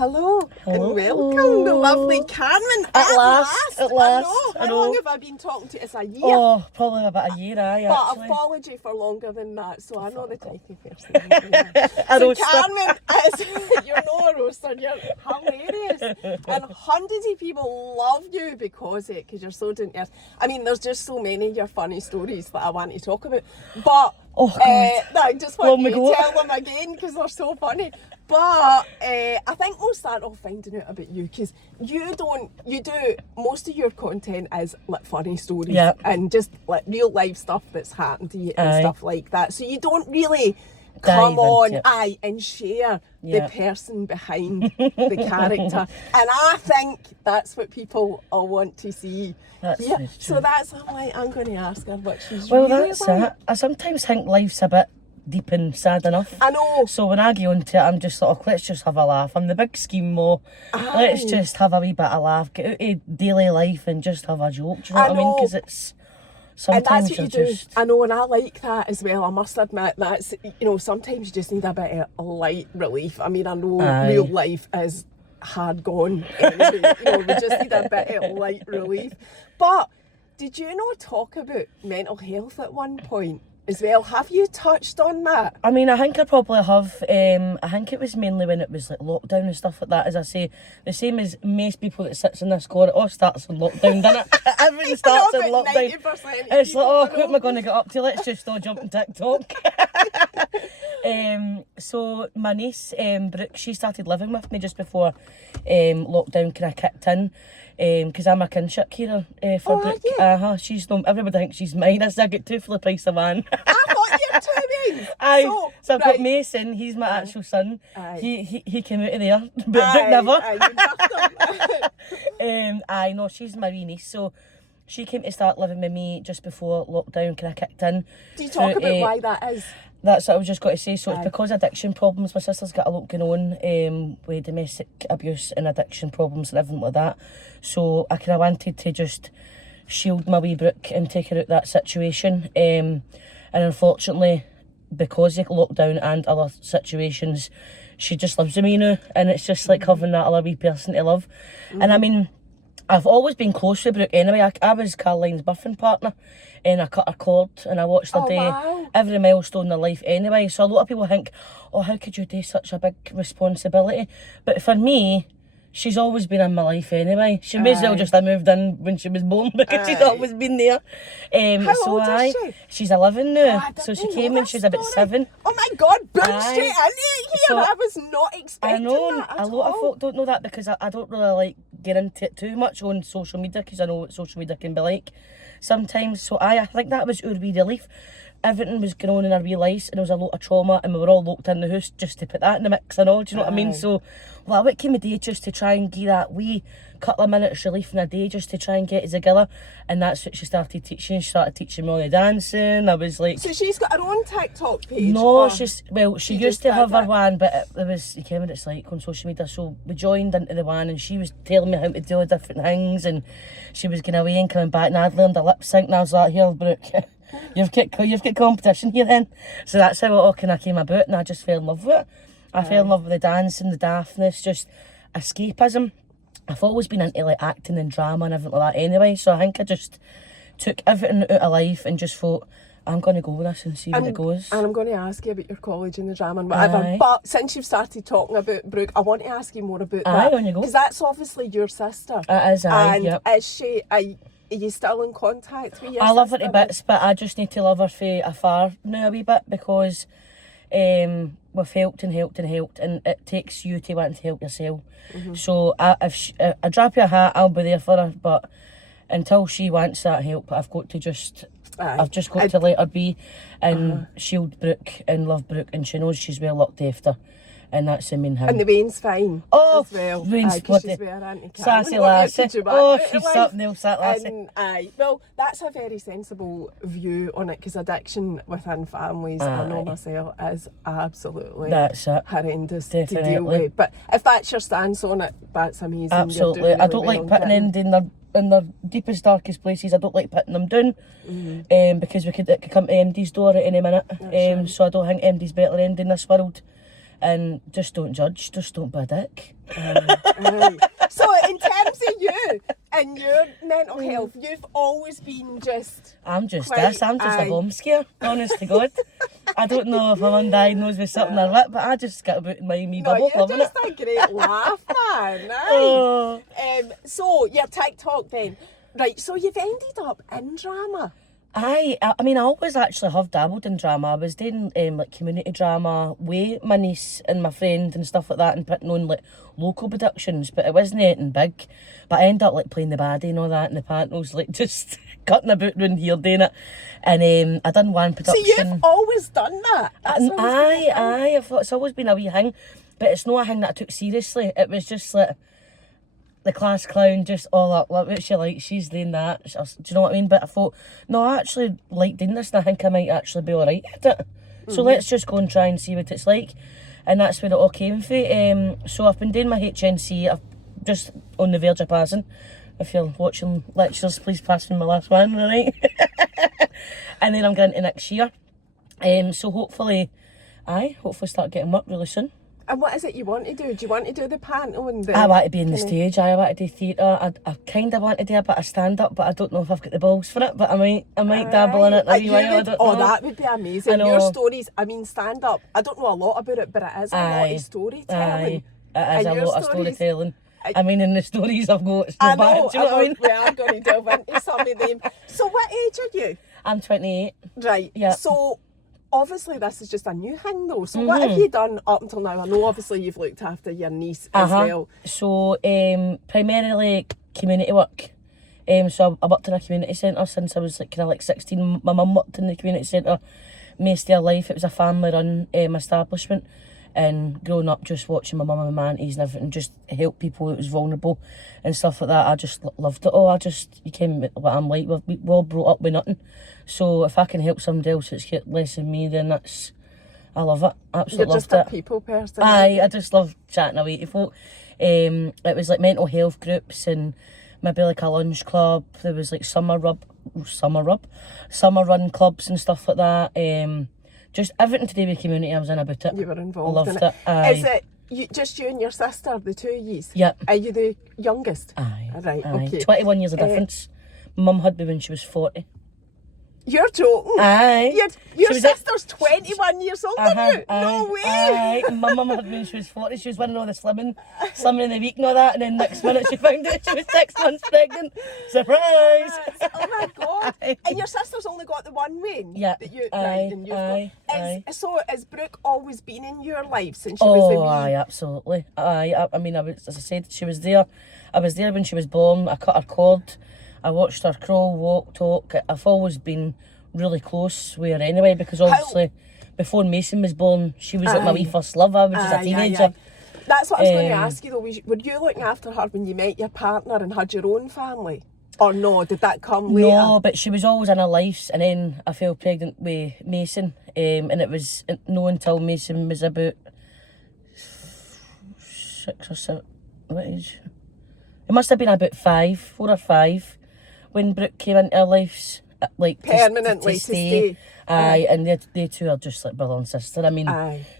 Hello, Hello. and welcome, the lovely Carmen. At last. I know. How long have I been talking to you? It's a year. Oh, probably about a year, aye, but actually. I've followed you for longer than that, so I know the type of person. A So roaster. Carmen is, you're not a roaster, you're hilarious. And hundreds of people love you because you're so down to earth. I mean, there's just so many of your funny stories that I want to talk about. But I just want you to tell them again because they're so funny. But I think we'll start off finding out about you because you do most of your content is like funny stories and just like real life stuff that's happened to you and stuff like that. So you don't really come on and share the person behind the character. And I think that's what people all want to see. So that's why I'm going to ask her what she's really that's like. it. I sometimes think life's a bit deep and sad enough. I know. So when I go into it, I'm just like, let's just have a laugh. I'm the big scheme mo. Let's just have a wee bit of laugh, get out of daily life and just have a joke. Do you know what I mean? Because it's sometimes and that's what you do. I know, and I like that as well. I must admit that's, sometimes you just need a bit of light relief. I mean, I know real life is hard gone anyway. We just need a bit of light relief. But did you not talk about mental health at one point as well? Have you touched on that? I mean, I think I probably have. I think it was mainly when it was like lockdown and stuff like that. As I say, the same as most people that sits in this corner, it all starts in lockdown, doesn't it? Everything starts in lockdown. It's like, what am I going to get up to? Let's just all jump on TikTok. So my niece, Brooke, she started living with me just before lockdown kind of kicked in. Because I'm a kinship carer for Brooke. She's no, everybody thinks she's mine. I get two for the price of one. I thought you were two Aye. So I've got Mason, he's my actual son. He came out of there, but Brooke never. No, she's my wee niece. So she came to start living with me just before lockdown kind of kicked in. Do you talk about why that is? That's what I was just going to say. So it's because addiction problems. My sister's got a lot going on with domestic abuse and addiction problems and everything like that. So I kind of wanted to just shield my wee Brooke and take her out that situation. And unfortunately, because of lockdown and other situations, she just lives with me now. And it's just like having that other wee person to love. And I mean, I've always been close with Brooke anyway. I was Caroline's birthing partner and I cut her cord and I watched her do every milestone in her life anyway. So a lot of people think, oh, how could you do such a big responsibility? But for me, she's always been in my life anyway. She may as well just have moved in when she was born because she's always been there. How old is she? She's 11 now. So she came when she was about 7. Oh my God, boom, straight in here. So, I was not expecting that a lot of folk don't know that because I don't really like get into it too much on social media because I know what social media can be like sometimes. So I think that was our wee relief. Everything was going on in our wee lives and there was a lot of trauma and we were all locked in the house just to put that in the mix and all, do you know what I mean? So it came a day just to try and give that wee couple of minutes relief in a day just to try and get it together, and that's what she started teaching. She started teaching me all the dancing. I was like, so she's got her own TikTok page? No, she used to have her one, but it was, you came what it's like on social media, so we joined into the one and she was telling me how to do all different things and she was going away and coming back and I'd learned a lip sync and I was like, here Brooke, you've got competition here then. So that's how it all kind of came about and I just fell in love with it. I fell in love with the dancing, the daftness, just escapism. I've always been into like acting and drama and everything like that anyway, so I think I just took everything out of life and just thought, I'm going to go with this and see where it goes. And I'm going to ask you about your college and the drama and whatever, but since you've started talking about Brooke, I want to ask you more about that. On you go. Because that's obviously your sister. It is, And is she, are you still in contact with your sister? I love her to bits, but I just need to love her from afar now a wee bit because we've helped and it takes you to want to help yourself. So if I drop you a hat, I'll be there for her, but until she wants that help, I've got to just to let her be and shield Brooke and love Brooke, and she knows she's well looked after. And that's the main thing. And the Wayne's fine as well. Wayne's she's with her auntie Carmen. Sassy lassie. She's something else, that lassie. Well, that's a very sensible view on it because addiction within families, I know myself, is absolutely horrendous to deal with. But if that's your stance on it, that's amazing. Absolutely. I don't like putting anything in their deepest, darkest places. I don't like putting them down because it could come to MD's door at any minute. So I don't think MD's better end in this world. and just don't judge, just don't be a dick. Right. So in terms of you and your mental health, you've always been just... I'm just quite, this, I'm just a bomb scare, honest to God. I don't know if I'm undiagnosed with something or what, but I just get about in my wee No, bubble, you're loving just it. a great laugh, man. Right. Oh. So, your TikTok then. Right, so you've ended up in drama. I mean, I always actually have dabbled in drama. I was doing like community drama with my niece and my friend and stuff like that, and putting on like local productions, but it wasn't anything big. But I ended up like playing the baddie and all that in the pantos, like just cutting about round here doing it. And I done one production. So you've always done that? That's always been a thing. I thought it's always been a wee thing, but it's not a thing that I took seriously. It was just like the class clown, just all up, like what she likes, she's doing that. Do you know what I mean? But I thought, no, I actually like doing this, and I think I might actually be alright at it. So let's just go and try and see what it's like. And that's where it all came from. So I've been doing my HNC. I've just on the verge of passing. If you're watching lectures, please pass me my last one, alright? And then I'm going to next year. So hopefully start getting work really soon. And what is it you want to do? Do you want to do the panto and the... I want to be in the stage. I want to do theatre. I kind of want to do a bit of stand-up, but I don't know if I've got the balls for it. But I might dabble in it a wee while. I don't know. That would be amazing. Your stories, I mean, stand-up, I don't know a lot about it, but it is a lot of storytelling. It is a lot of storytelling. I mean, in the stories I've got, it's I not bad. know, Do you know what I mean? We are going to delve into some of them. So what age are you? I'm 28. Right. Yeah. So obviously this is just a new thing though. So what have you done up until now? I know obviously you've looked after your niece as well. So primarily community work. So I worked in a community centre since I was like kind of like 16. My mum worked in the community centre most of her life. It was a family run establishment. And growing up just watching my mum and my aunties and everything just help people that was vulnerable and stuff like that, I just loved it all. You came what I'm like, we all brought up with nothing, so if I can help somebody else that's got less than me, then I love it, absolutely. You're just a people person. I just love chatting away to folk. It was like mental health groups and maybe like a lunch club. There was like summer run clubs and stuff like that. Just everything to do with community, I was in about it. You were involved I loved in it. Aye. Is it just you and your sister, the two of yous? Yep. Are you the youngest? Aye. Right, Aye. okay. 21 years of difference. Mum had me when she was 40. You're joking? Aye. Your sister's 21 years older than you? No way! Aye. My mum had me when she was 40. She was winning all the slimming in the week and all that, and then next minute she found out she was 6 months pregnant. Surprise! Oh my God. Aye. And your sister's only got the one wing? Yeah. That you, Aye. right, and you've Aye. got. Aye. So has Brooke always been in your life since she was a wee? Aye, absolutely. Aye. I mean, as I said, she was there. I was there when she was born. I cut her cord. I watched her crawl, walk, talk. I've always been really close with her anyway, because obviously before Mason was born, she was like my wee first love. I was just a teenager. Aye. That's what I was going to ask you though. Were you looking after her when you met your partner and had your own family? Or no, did that come later? No, but she was always in our lives, and then I fell pregnant with Mason, and it was no until Mason was about 6 or 7, what age? It must have been about 4 or 5 when Brooke came into our lives. Like permanently to stay. Aye, and they two are just like brother and sister. I mean,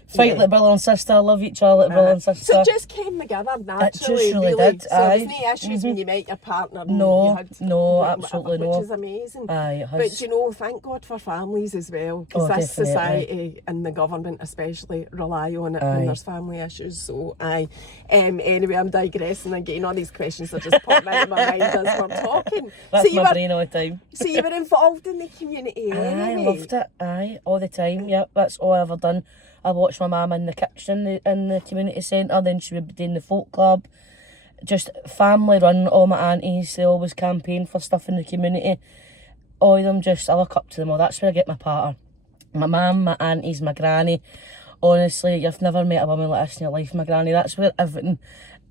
fight like brother and sister, love each other like brother and sister. So it just came together naturally. It just really did. So there's no issues when you met your partner. No, absolutely absolutely Which no. is amazing. Aye, but you know, thank God for families as well, because this definitely. society and the government especially rely on it when there's family issues. So anyway, I'm digressing and getting all these questions that just pop into my mind as we're talking. That's my brain all the time. So you were involved in the community anyway? I loved it. Aye, all the time. Yep, that's all I ever done. I watched my mum in the kitchen in the community centre, then she would be doing the folk club. Just family run, all my aunties, they always campaign for stuff in the community. All of them, I look up to them all. That's where I get my patter. My mum, my aunties, my granny. Honestly, you've never met a woman like this in your life, my granny. That's where everything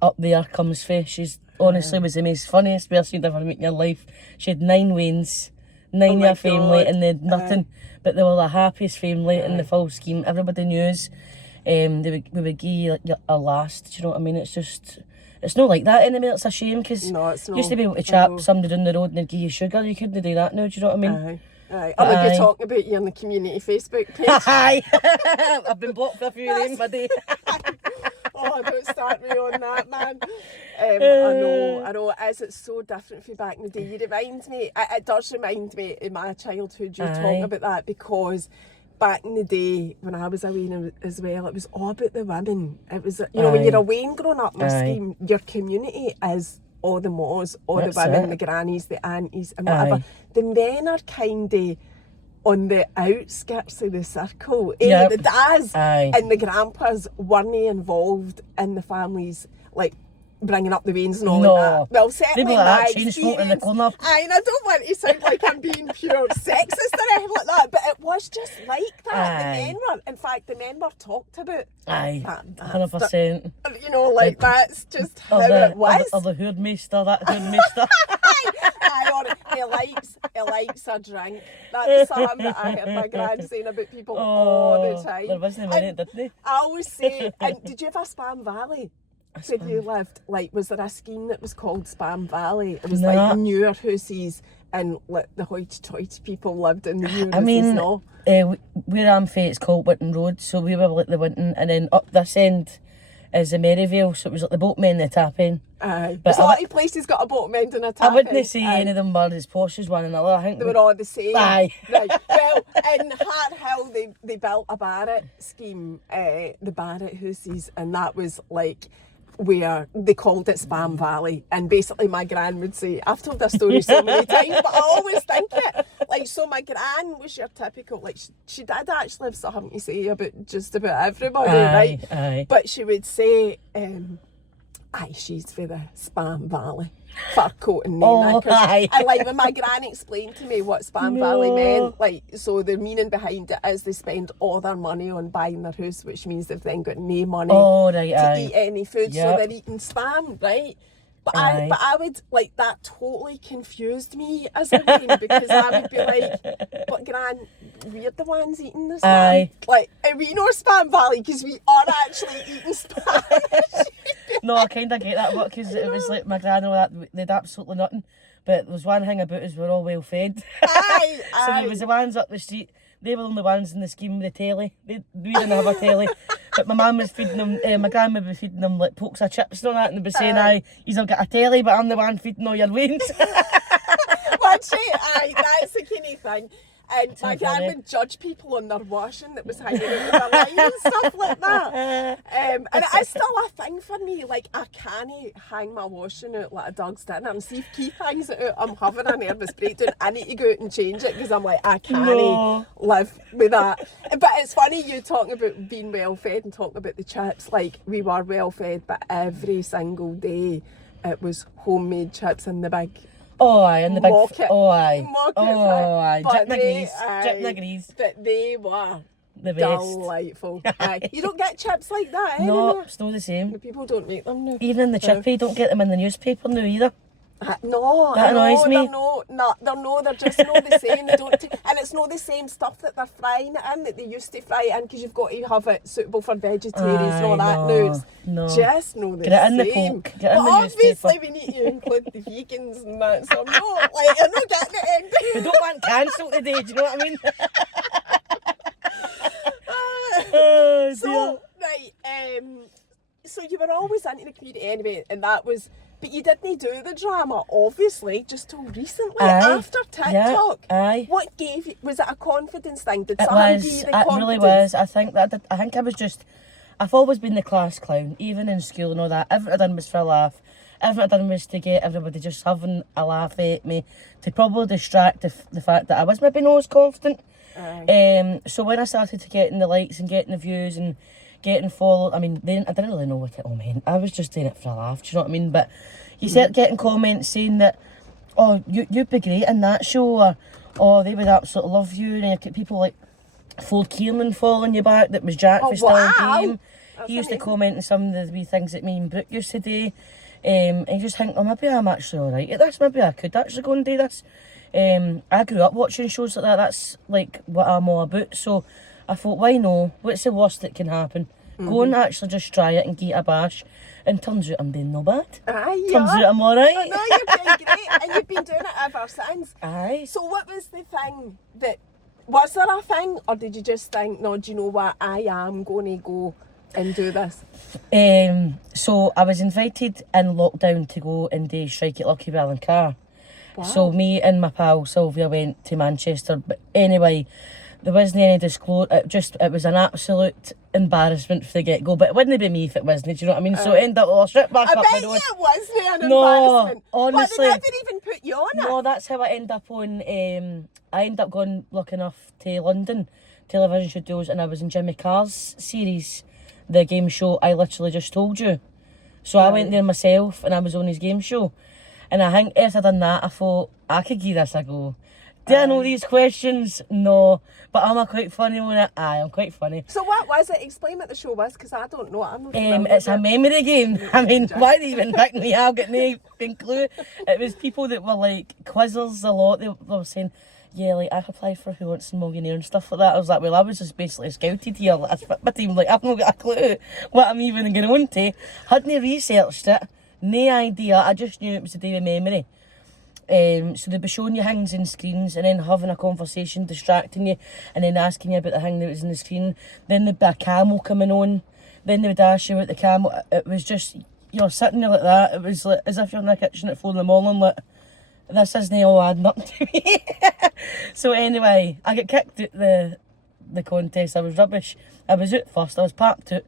up there comes from. She's honestly was the most funniest person you'd ever meet in your life. She had 9 wains, 9-year family, and they had nothing. But they were the happiest family in the full scheme. Everybody knew us. We would give you like a last. Do you know what I mean? It's not like that anymore. It's a shame, because you used to be able to chat somebody down the road and they'd give you sugar. You couldn't do that now. Do you know what I mean? Aye. I would be talking about you on the community Facebook page. Aye. I've been blocked for a few of them, buddy. Oh, don't start me on that, man. I know, it's so different from back in the day. You remind me, it does remind me of my childhood, you talking about that, because back in the day, when I was away as well, it was all about the women. It was, you know, when you're away and growing up in a scheme, your community is all the ma's, all the women, the grannies, the aunties, and whatever. The men are kind of on the outskirts of the circle. The dads and the grandpas weren't involved in the families, like bringing up the veins and all like that. Well, certainly my experience. And I don't want to sound like I'm being pure sexist or anything like that, but it was just like that. The men were, in fact, the men were talked about. 100%. You know, like that's just how it was. Or the hoodmaster, that hoodmaster. He likes a drink. That's something that I heard my gran saying about people all the time. There wasn't a minute, didn't they? I always say, and did you have a Spam Valley? Where you lived, like, was there a scheme that was called Spam Valley? It was like newer houses, and like the hoity-toity people lived in the newer houses. Where I'm from, it's called Winton Road, so we were like the Winton, and then up this end is the Maryvale, so it was like the boatmen, the tap-in. But there's a lot of places got a boatmen and a tap-in. I wouldn't say any of them were as posh as one another. I think they were all the same. Aye. Right. Well, in Hart Hill, they built a Barrett scheme, the Barrett houses, and that was like where they called it Spam Valley. And basically my gran would say, I've told this story so many times, but I always think it. Like, so my gran was your typical, like, she did actually have something to say about just about everybody, right? But she would say, she's for the Spam Valley. Fur coat and knickers. And like when my gran explained to me what Spam Valley meant, like, so the meaning behind it is they spend all their money on buying their house, which means they've then got no money to eat any food, so they're eating spam, right? But I would, like, that totally confused me as a wee, because I would be like, but gran, we're the ones eating the spam. Like, and we know Spam Valley because we are actually eating spam. No, I kind of get that, because it was like my gran and all that, they'd absolutely nothing. But there was one thing about us, we're all well fed. So there was the ones up the street, they were the only ones in the scheme with the telly. We didn't have a telly. But my mum was feeding them, my grandma was feeding them like pokes of chips and all that, and they'd be saying, you've not got a telly, but I'm the one feeding all your wains. That's the kind of thing. And my gran would judge people on their washing that was hanging out of the line and stuff like that. And it is still a thing for me. Like, I can't hang my washing out like a dog's dinner. And see if Keith hangs it out, I'm having a nervous breakdown. I need to go out and change it because I'm like, I can't live with that. But it's funny you talking about being well fed and talking about the chips. Like, we were well fed, but every single day it was homemade chips in the big. And the big... Jip niggeries. But they were the best. Delightful. You don't get chips like that, No, it's not the same. The people don't make them now. Even in the chippy, you don't get them in the newspaper now either. No, that annoys me. They're just not the same. They don't, and it's not the same stuff that they're frying it in that they used to fry it in, because you've got to have it suitable for vegetarians and all that. No, it's just not the same. Get it in the Coke. Get it in the obviously we need to include the vegans and that. So I'm not getting it. We don't want cancelled today. Do you know what I mean? So you were always into the community anyway, and that was. But you didn't do the drama, obviously, just till recently, after TikTok. What gave you, was it a confidence thing? Did someone give you the confidence? It really was. I think I was just, I've always been the class clown, even in school and all that. Everything I done was for a laugh. Everything I done was to get everybody just having a laugh at me, to probably distract the fact that I was maybe not as confident. So when I started to getting the likes and getting the views and getting followed, I mean, then I didn't really know what it all meant. I was just doing it for a laugh, do you know what I mean? But you start getting comments saying that, you'd be great in that show, or they would absolutely love you, and you get people like Ford Kiernan following you back, that was Jack for Still Game. He used to comment on some of the wee things that me and Brooke used to do, and you just think, maybe I'm actually alright at this, maybe I could actually go and do this. I grew up watching shows like that, that's like what I'm all about, so I thought, why no? What's the worst that can happen? Go and actually just try it and give it a bash. And turns out I'm doing no bad. Turns out I'm alright. No, you're doing great. And you've been doing it ever since. So what was the thing was there a thing? Or did you just think, no, do you know what? I am going to go and do this? So I was invited in lockdown to go and do Strike at Lucky Bell in car. Wow. So me and my pal Sylvia went to Manchester. But anyway, there wasn't any disclosure. It was an absolute embarrassment for the get-go. But it wouldn't be me if it wasn't, do you know what I mean? So it ended up all stripped back I up bet the you road. it wasn't an No, embarrassment. honestly. But they never even put you on it. No, that's how I end up on. I ended up going lucky enough to London television studios, and I was in Jimmy Carr's series, the game show I literally just told you. So I went there myself, and I was on his game show. And I think as I done that, I thought I could give this a go. Do I know these questions? No. But am I quite funny on it? Aye, I'm quite funny. So what was it? Explain what the show was, because I don't know. I'm not It's a memory game. I mean, why they even pick me? I've got no fucking clue. It was people that were like quizzers a lot. They were saying, yeah, like I've applied for Who Wants to Be a Millionaire and stuff like that. I was like, well, I was just basically scouted here. My team, like, I've not got a clue what I'm even going on to. Hadn't researched it. No idea. I just knew it was a day of memory. So they'd be showing you things in screens and then having a conversation, distracting you, and then asking you about the thing that was in the screen. Then there'd be a camel coming on. Then they would ask you about the camel. It was just, you're sitting there like that. It was like as if you're in the kitchen at 4 a.m. like, this isn't all adding up to me. So anyway, I got kicked out the contest. I was rubbish. I was out first. I was parked out.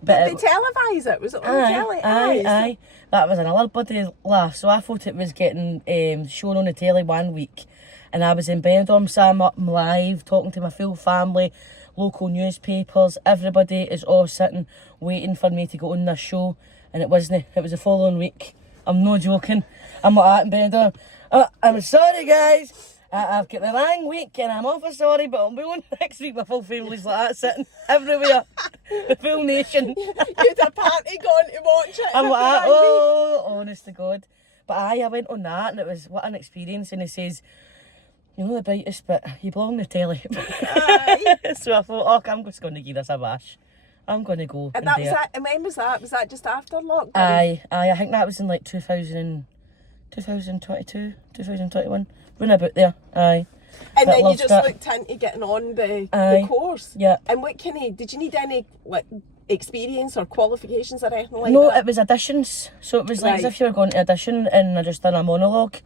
But they televise it? Was it on telly? Aye. That was another bloody laugh. So I thought it was getting shown on the telly one week. And I was in Benidorm, so I'm up live, talking to my full family, local newspapers. Everybody is all sitting, waiting for me to go on this show. And it wasn't. It was the following week. I'm no joking. I'm like that in Benidorm. I'm sorry, guys. I've got the wrong week and I'm awful sorry, but I'll be on next week. My full family's like that, sitting everywhere. The full nation. You'd a party going to watch it. I'm like that, oh, honest to God. But I went on that and it was, what an experience. And he says, you know the brightest bit, you belong on the telly. So I thought, oh, I'm just going to give this a bash. I'm going to go and that was that. And when was that? Was that just after lockdown? Aye. I think that was in like 2022, 2021. Run about there, aye. And but then you just looked into getting on the course? Yeah. And what did you need any like experience or qualifications or anything like that? No, it was auditions. So it was like as if you were going to audition and I just done a monologue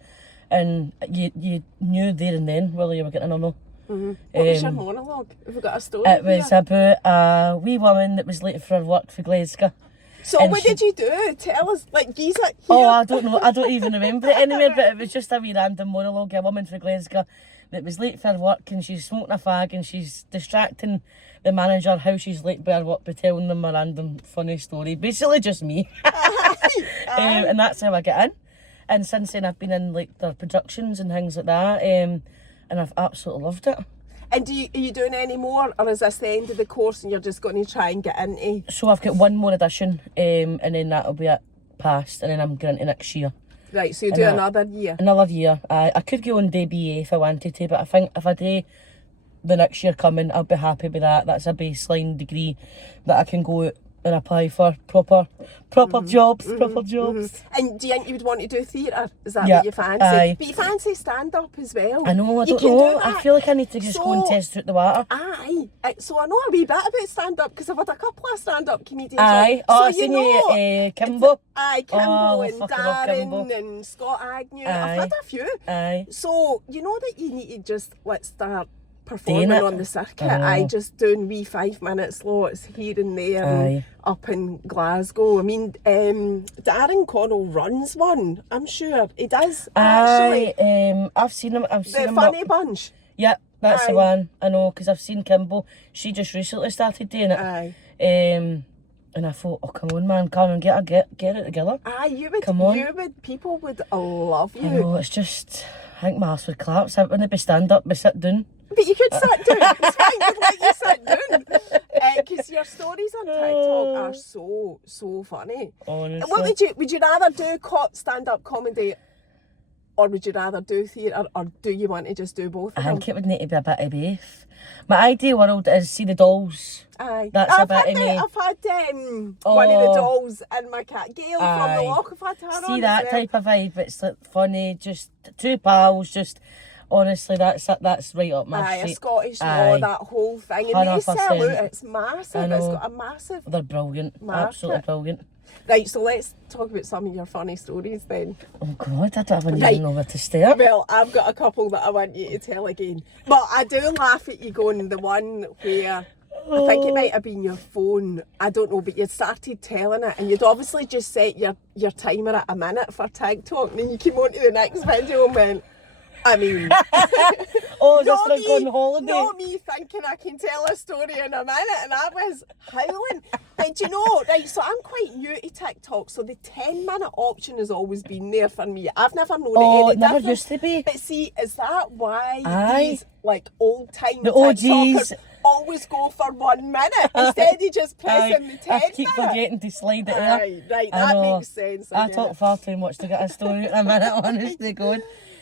and you knew there and then whether you were getting or no. Mm-hmm. What was your monologue? Have we got a story? It was about a wee woman that was late for her work for Glasgow. So what did you do? Tell us, like, geese it here. Oh, I don't know. I don't even remember it anywhere, but it was just a wee random monologue. A woman from Glasgow that was late for her work and she's smoking a fag and she's distracting the manager how she's late by her work by telling them a random funny story. Basically just me. And that's how I get in. And since then I've been in like their productions and things like that, and I've absolutely loved it. And are you doing any more, or is this the end of the course and you're just going to try and get into? So I've got one more audition, and then that'll be it past, and then I'm going into next year. Right, so you do another year? Another year. I could go on day BA if I wanted to, but I think if I do the next year coming, I'll be happy with that. That's a baseline degree that I can go out and apply for proper jobs. And do you think you would want to do theatre? Is that Yeah, what you fancy? aye. But you fancy stand-up as well? I know, I You don't can know. do that. I feel like I need to just go and test out the water. Aye. So I know a wee bit about stand-up because I've had a couple of stand-up comedians. Aye. So Oh, I've seen you, Kimbo. Aye, Kimbo Oh, and fucking love Kimbo. Darren and Scott Agnew. Aye. I've had a few. Aye. So you know that you need to just start performing Doing it. on the circuit. Oh. I just doing wee 5-minute slots here and there and up in Glasgow. I mean, Darren Connell runs one. I'm sure he does. Actually, I've seen him. I've seen the him. Funny Bunch. Yeah, that's the one. I know because I've seen Kimbo. She just recently started doing it. Aye. And I thought, oh come on, man, Carmen, get it together. Aye, you would. Come on. People would love you. I know, it's just, I think my ass would collapse. I wouldn't be stand up, be sit down. But you could sit down. It's fine. I'd let you sit down. Because your stories on TikTok are so funny. Honestly. What would you rather do stand-up comedy, or would you rather do theatre, or do you want to just do both of I them? think it would need to be a bit of both. My ideal world is see the dolls. Aye. That's a bit of me. I've had one of the dolls in my cat, Gail from the Loch. I've had her See on that as well. type of vibe. It's like funny, just two pals, just Honestly, that's right up my Aye, street. a Scottish law, Aye. that whole thing. And they sell 100%. out, it's massive. I It's know. got a massive They're brilliant. market. Absolutely brilliant. Right, so let's talk about some of your funny stories then. Oh God, I don't Right. even know where to start. Well, I've got a couple that I want you to tell again. But I do laugh at you going, the one where I think it might have been your phone. I don't know, but you'd started telling it and you'd obviously just set your timer at a minute for TikTok and then you came on to the next video and went, I mean... Oh, is this not like me- going holiday? Not me thinking I can tell a story in a minute, and I was howling. But you know, right, so I'm quite new to TikTok, so the 10-minute option has always been there for me. I've never known Oh, it it never different. used to be. But see, is that why Aye. these like old-time The OGs. TikTokers always go for 1 minute instead of just pressing the 10 I keep minute? forgetting to slide it Aye, right, I that know. makes sense. I get talk it. far too much to get a story out in a minute, honestly, God.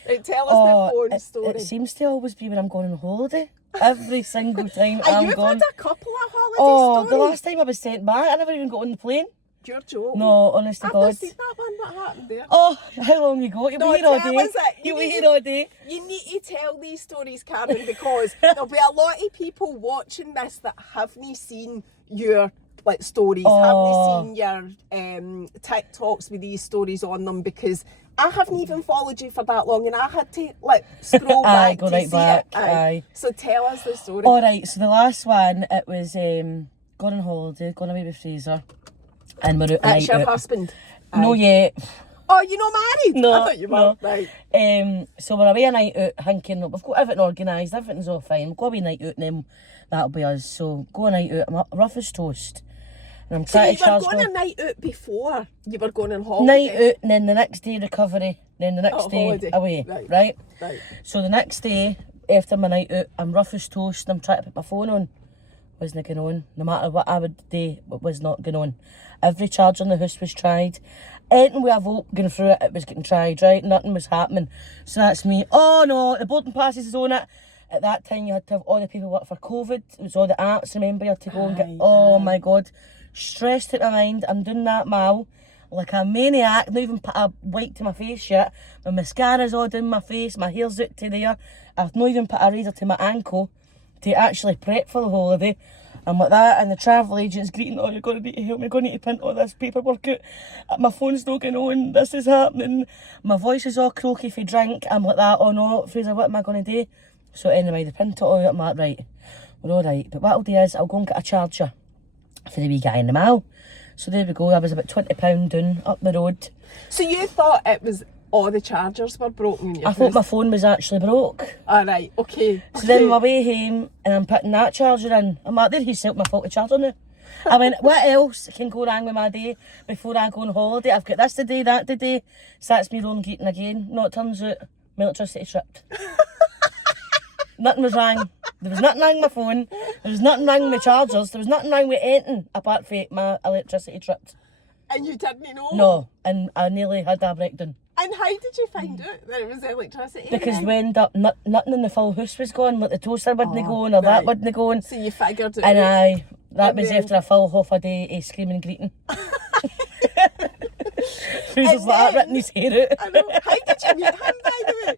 Right, tell us the phone it story. seems to always be when I'm going on holiday. Every single time And I'm you've gone. had a couple of holiday Oh, the stories. last time I was sent back, I never even got on the plane. You're joking. No, honest to I've God. not seen that one. What happened there? Oh, how long you got? You'll No, be here all tell day. us it. You'll be You here need- all day. You need to tell these stories, Carmen, because there'll be a lot of people watching this that haven't seen your like stories, Oh. haven't seen your TikToks with these stories on them, because I haven't even followed you for that long, and I had to like scroll Aye, back go to right see back, it. aye. So tell us the story. All right, so the last one, it was gone on holiday, gone away with Fraser, and we're out That's night your out. husband. No Aye. yet. Oh, you're not married? No, I thought you were. no. Right. So we're away a night out, hinking up. We've got everything organised, everything's all fine. We'll go away night out and then that'll be us. So go a night out, I'm rough as toast. And I'm So trying you to were charge going my a night out before you were going on holiday? night out and then the next day recovery, then the next Oh, day holiday. away, Right. right? Right. So the next day, after my night out, I'm rough as toast and I'm trying to put my phone on. Wasn't going on. No matter what I would do, it was not going on. Every charge on the house was tried. Anything with a vote going through it, it was getting tried, right? Nothing was happening. So that's me. Oh no, the boarding passes is on it. At that time, you had to have all the paperwork for COVID. It was all the apps, remember? You had to go and get... Aye, Oh aye. my God. Stressed out my mind. I'm doing that now like a maniac. Not even put a wipe to my face yet. My mascara's all down my face. My hair's out to there. I've not even put a razor to my ankle to actually prep for the holiday. I'm like that, and the travel agent's greeting, oh, you're going to need to help me, you're going to need to print all this paperwork out. My phone's not going on, this is happening. My voice is all croaky if you drink. I'm like that, oh no, Fraser, what am I going to do? So anyway, they print it all out, I'm like, right, we're all right. But what I'll do is, I'll go and get a charger for the wee guy in the mall. So there we go, I was about £20 down up the road. So you thought it was all the chargers were broken in your I thought my house? phone was actually broke. All right, okay. So then on my way home, and I'm putting that charger in. I'm like, there, he's out my faulty charger now. I went, what else can go wrong with my day before I go on holiday? I've got this today, that today. So that's me wrong greeting again. No, it turns out my electricity tripped. Nothing was wrong. There was nothing wrong with my phone. There was nothing wrong with my chargers. There was nothing wrong with anything apart from my electricity tripped. And you didn't know? No, and I nearly had a breakdown. And how did you find out that it was electricity? Because then? we ended up, nothing in the full house was going, like the toaster wasn't going, or that right. wasn't going. So you figured it And out. that And was then- after a full half a day of screaming and greeting. Fraser's And like that, then- ripping his hair out. I know. How did you meet him, by the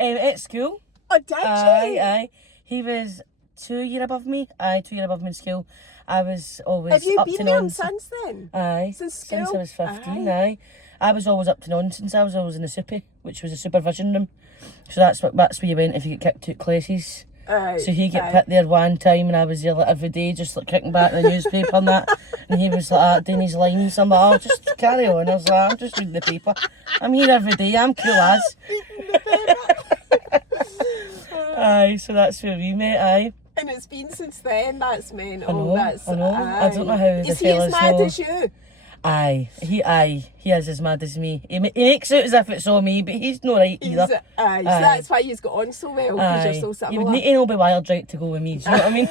way? At school. Oh, did Aye, you? aye. He was 2 years above me. 2 years above me in school. I was always Have you up been to with him nonsense. since then? Aye. Since Since I school? was 15, aye. I was always up to nonsense. I was always in the soupy, which was a supervision room. So that's where you went if you get kicked out classes. Aye. So he get aye. put there one time and I was there like every day just like kicking back the newspaper and that, and he was like doing his lines. I'm like, oh, just carry on. I was like, I'm just reading the paper. I'm here every day, I'm cool as. Aye, so that's where we met, aye. And it's been since then. That's mental. I know, That's, I know. I don't know how the Is he as fellas mad know. as you? Aye, he is as mad as me. He makes it as if it's all me, but he's not right He's, either. aye. So Aye. that's why he's got on so well, because you're so You would similar. need to know be wild right to go with me, do you know what I mean?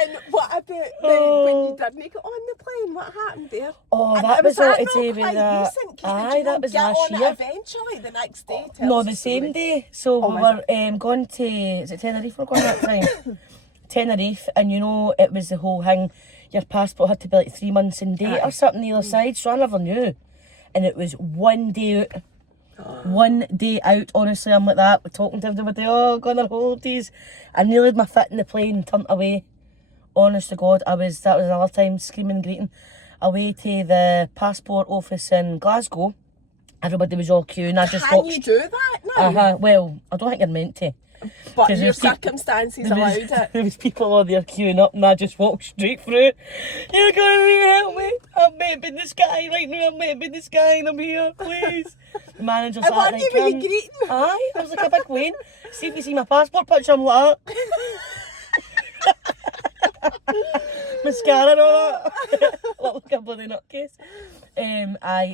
And what about when you didn't get on the plane? What happened there? Oh, And that was was all that to not do with quite that. recent? 'Cause did Aye, you that not was get last on year. it eventually the next day? Tell No, us the story. same day. So Oh, we was were going to, is it Tenerife we're going that time? Tenerife, and you know, it was the whole thing, your passport had to be like 3 months in date Aye. or something the other side, so I never knew. And it was 1 day out. One day out, honestly, I'm like that. We're talking to everybody, oh, going on holidays. I nearly had my foot in the plane and turned away. Honest to God, that was another time screaming and greeting. Away to the passport office in Glasgow. Everybody was all queuing. I just Can watched. you do that now? Well, I don't think you're meant to. But your circumstances allowed it. There was people on there queuing up and I just walked straight through. You're going to help me? I'm meant in the sky right now. I'm meant in the sky and I'm here, please. The manager's And like, weren't you really greeting? Aye, I was like a big Wayne. See if you see my passport picture, I'm like that. Mascara and all that. Look like a bloody nutcase.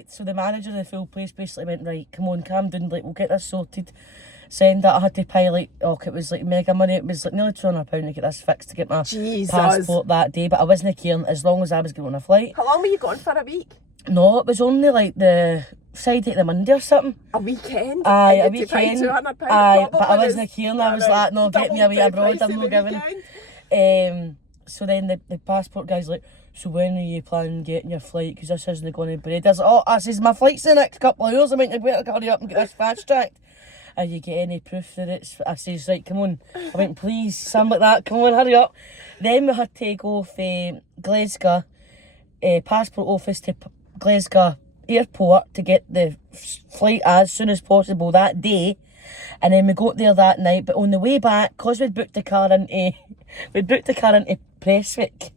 So the manager of the full place basically went, right, come on, calm down, like, we'll get this sorted. Send that, I had to pay like, it was like mega money. It was like nearly £200 to get this fixed, to get my passport that day. But I wasn't caring as long as I was getting on a flight. How long were you gone for, a week? No, it was only like the Friday to the Monday or something. A weekend? Aye, a weekend. £200 Aye, but I wasn't caring. I was like, no, get me away abroad, I'm not giving. So then the passport guy's like, so when are you planning on getting your flight? Because this isn't going to bread. I was like, I says, my flight's in the next couple of hours. I meant you better hurry up and get this fast tracked. Are you get any proof that it's... I says, right, come on. I went, please, something like that. Come on, hurry up. Then we had to go from Glasgow passport office to Glasgow airport to get the flight as soon as possible that day. And then we got there that night. But on the way back, because we'd booked the car into Prestwick.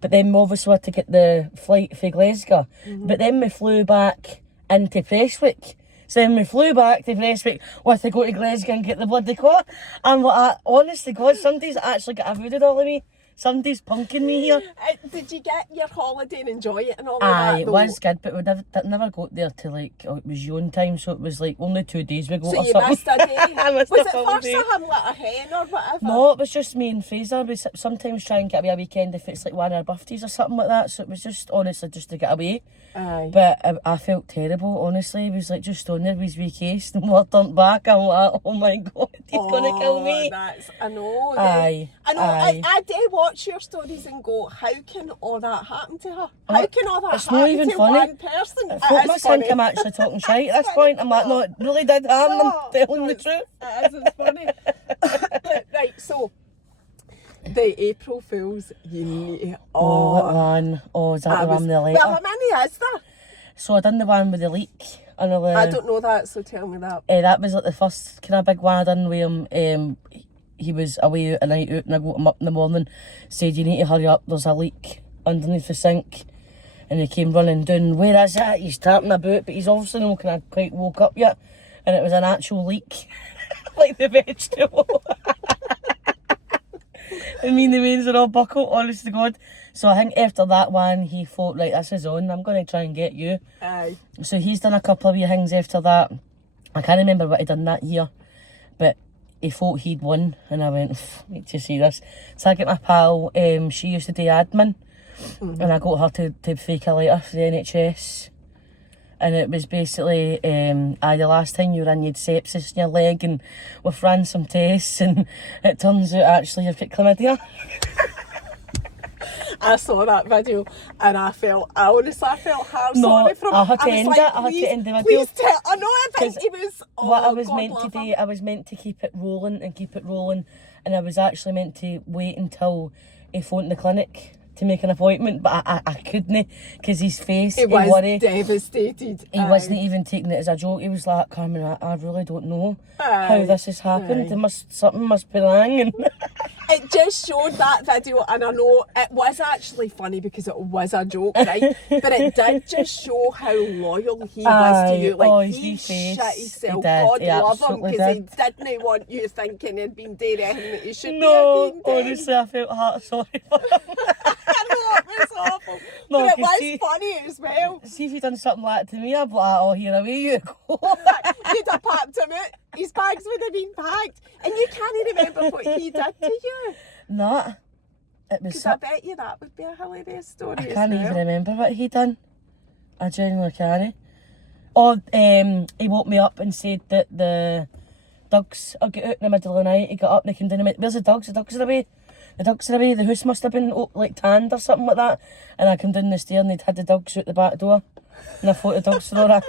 But then we obviously had to get the flight for Glasgow. Mm-hmm. But then we flew back into Prestwick. So then we flew back to Prestwick. We had to go to Glasgow and get the bloody car. And like, honest to God, somebody's actually got a voodoo doll of me. Somebody's punking me here. Did you get your holiday and enjoy it and all of that? Aye, it was good, but we never got there till like, it was June time, so it was like only 2 days we got or something. So you missed a day? I missed was a it full first day. a Hamlet, a hen or whatever? No, it was just me and Fraser. We sometimes try and get away a weekend if it's like one of our birthdays or something like that, so it was just, honestly, just to get away. Aye. But I felt terrible, honestly. It was like just on there with his wee case and we turned back. I'm like, oh my God, he's going to kill me. I know. Aye. I know. Aye. I do watch your stories and go, how can all that happen to her? How can all that it's not happen even to funny. one person? Folk must think I'm actually talking shite at this point. I'm like, no, it really did happen. I'm telling the truth. It is, it's funny. Right, so the April Fools, you need... what one? Oh, is that the one with the letter? Well, how many is there? So I done the one with the leak. I don't know that, so tell me that. That was like the first kind of big one I done with him. He was away a night out and I got him up in the morning, said you need to hurry up, there's a leak underneath the sink. And he came running down, where is it? He's tapping about, but he's obviously not kind of quite woke up yet. And it was an actual leak, like the vegetable. I mean, the mains are all buckled, honest to God. So I think after that one, he thought, right, this is on, I'm going to try and get you. Aye. So he's done a couple of wee things after that. I can't remember what he done that year, but he thought he'd won, and I went, wait till you see this. So I get my pal, she used to do admin, and I got her to fake a letter for the NHS. And it was basically, the last time you were in, you had sepsis in your leg, and we've ran some tests, and it turns out actually you've got chlamydia. I saw that video and I honestly felt hard sorry for him. I had to end the video. Please tell. I know, I think he was. Oh, what I was God meant to do, I was meant to keep it rolling, and I was actually meant to wait until he phoned the clinic to make an appointment, but I couldn't, because his face, he was worried. Devastated. He wasn't even taking it as a joke. He was like, Carmen, I really don't know how this has happened. Something must be wrong. And it just showed that video, and I know it was actually funny because it was a joke, right? But it did just show how loyal he was to you. Like, he shit himself. God love him, because he didn't want you thinking he'd been doing anything that he shouldn't have been doing. Honestly, I felt heart sorry for him. I know, it was awful. No, but it was funny as well. See if you'd done something like that to me, I'd be like, oh, here, away you go. You'd have packed him out. His bags would have been packed. And you can't remember what he did to you. No. It was... Because I bet you that would be a hilarious story. I can't even remember what he done. I genuinely can't. Oh, he woke me up and said that the dogs are get out in the middle of the night. He got up and he came down and went, where's the dogs? The dogs are away. The dogs are away. The house must have been like tanned or something like that. And I come down the stair and they'd had the dogs out the back door. and I thought the dogs were alright.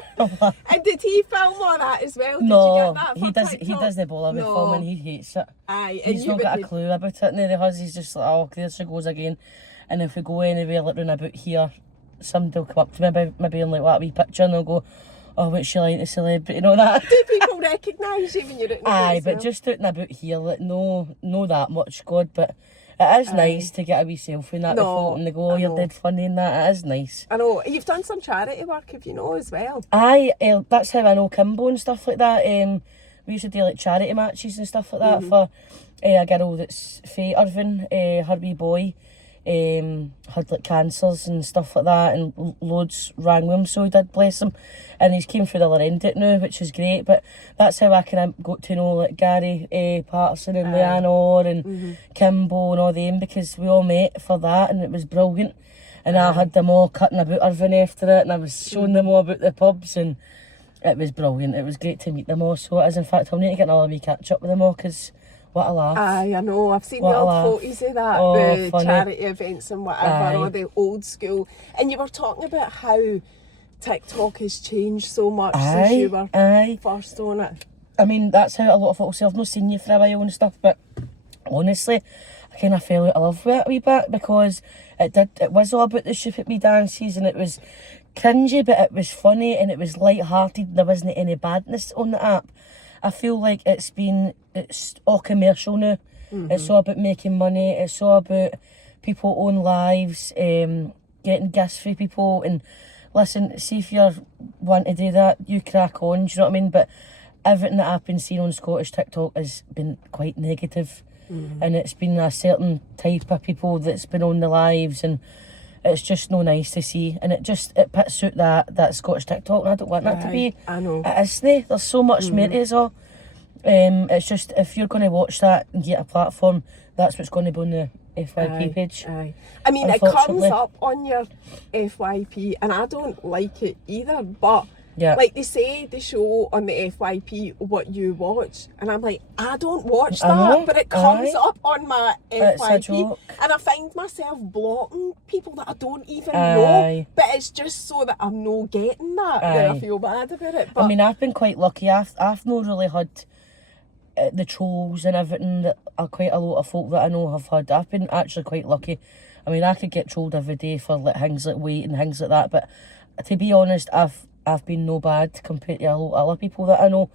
And did he film all that as well? Did you No, get that he for doesn't. He TikTok? doesn't bother with No. filming. He hates it. Aye, and He's you not got a wouldn't- clue about it. Neither has. He's just like, oh, there she goes again. And if we go anywhere like round about here, somebody will come up to me, maybe in like that wee picture, and they'll go, oh, what's she like, the celebrity and all that. Do people recognise you when you're out and about Aye, as but well? just out and about here, like no that much, God. But it is nice to get a wee selfie and that with folk, and they go, oh, I you're know. dead funny and that. It is nice. I know. You've done some charity work, if you know, as well. Aye, that's how I know Kimbo and stuff like that. We used to do like charity matches and stuff like that for a girl that's Faye Irvin, her wee boy. Had like cancers and stuff like that, and loads rang with him, so he did, bless him, and he's came through the other end of it now, which is great. But that's how I kind of got to know like Gary Patterson and Leanne Orr and Kimbo and all them, because we all met for that, and it was brilliant. And I had them all cutting about Irvine after it, and I was showing them all about the pubs, and it was brilliant. It was great to meet them all. So it is. In fact, I'll need to get another wee catch up with them all, because what a laugh. Aye, I know. I've seen What the a old laugh. photos of that, Oh, the funny. charity events and whatever, Aye. or the old school. And you were talking about how TikTok has changed so much since you were Aye. first on it. I mean, that's how a lot of folk say, I've not seen you for a while and stuff, but honestly, I kind of fell out of love with it a wee bit, because it was all about the stupid wee dances, and it was cringy, but it was funny, and it was light-hearted. There wasn't any badness on the app. I feel like it's all commercial now. It's all about making money. It's all about people own lives, getting gifts for people. And listen, see if you're wanting to do that, you crack on, do you know what I mean? But everything that I've been seeing on Scottish TikTok has been quite negative. And it's been a certain type of people that's been on the lives, and it's just no nice to see. And it puts out that Scottish TikTok, and I don't want that to be. I know. It isn't. There's so much meat as all. It's just, if you're going to watch that and get a platform, that's what's going to be on the FYP page. Aye. I mean, it comes Unfortunately. up on your FYP, and I don't like it either, but Yeah. like they say, they show on the FYP what you watch, and I'm like, I don't watch that, know, but it comes aye. up on my It's a FYP, joke. and I find myself blocking people that I don't even Aye. know, but it's just so that I'm not getting that I Aye. feel bad about it. But I mean, I've been quite lucky. I've not really had the trolls and everything that quite a lot of folk that I know have had. I've been actually quite lucky. I mean, I could get trolled every day for like things like weight and things like that, but to be honest, I've been no bad compared to a lot of other people that I know.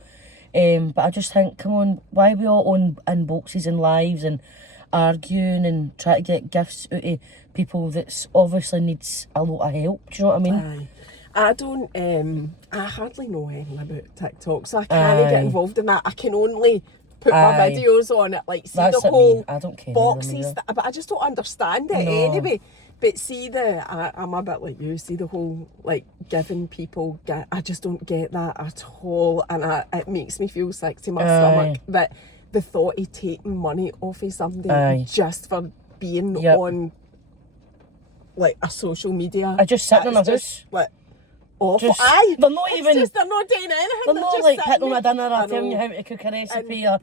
But I just think, come on, why are we all on inboxes and lives and arguing and try to get gifts out of people that's obviously needs a lot of help? Do you know what I mean? Aye. I don't, I hardly know anything about TikTok, so I can't get involved in that. I can only put my Aye. videos on it, like see That's the it, me. whole I don't care boxes, either, but I just don't understand it No. anyway. But see I'm a bit like you, see the whole like giving people, I just don't get that at all, and it makes me feel sick to my stomach that the thought of taking money off of somebody Aye. just for being Yep. on like a social media. I just sitting in That's a just, house. like, awful. Just- Aye, they're not it's even- just, they're not doing anything. They're They're not just like sitting putting on a there. dinner I or telling you know. how to cook a recipe, or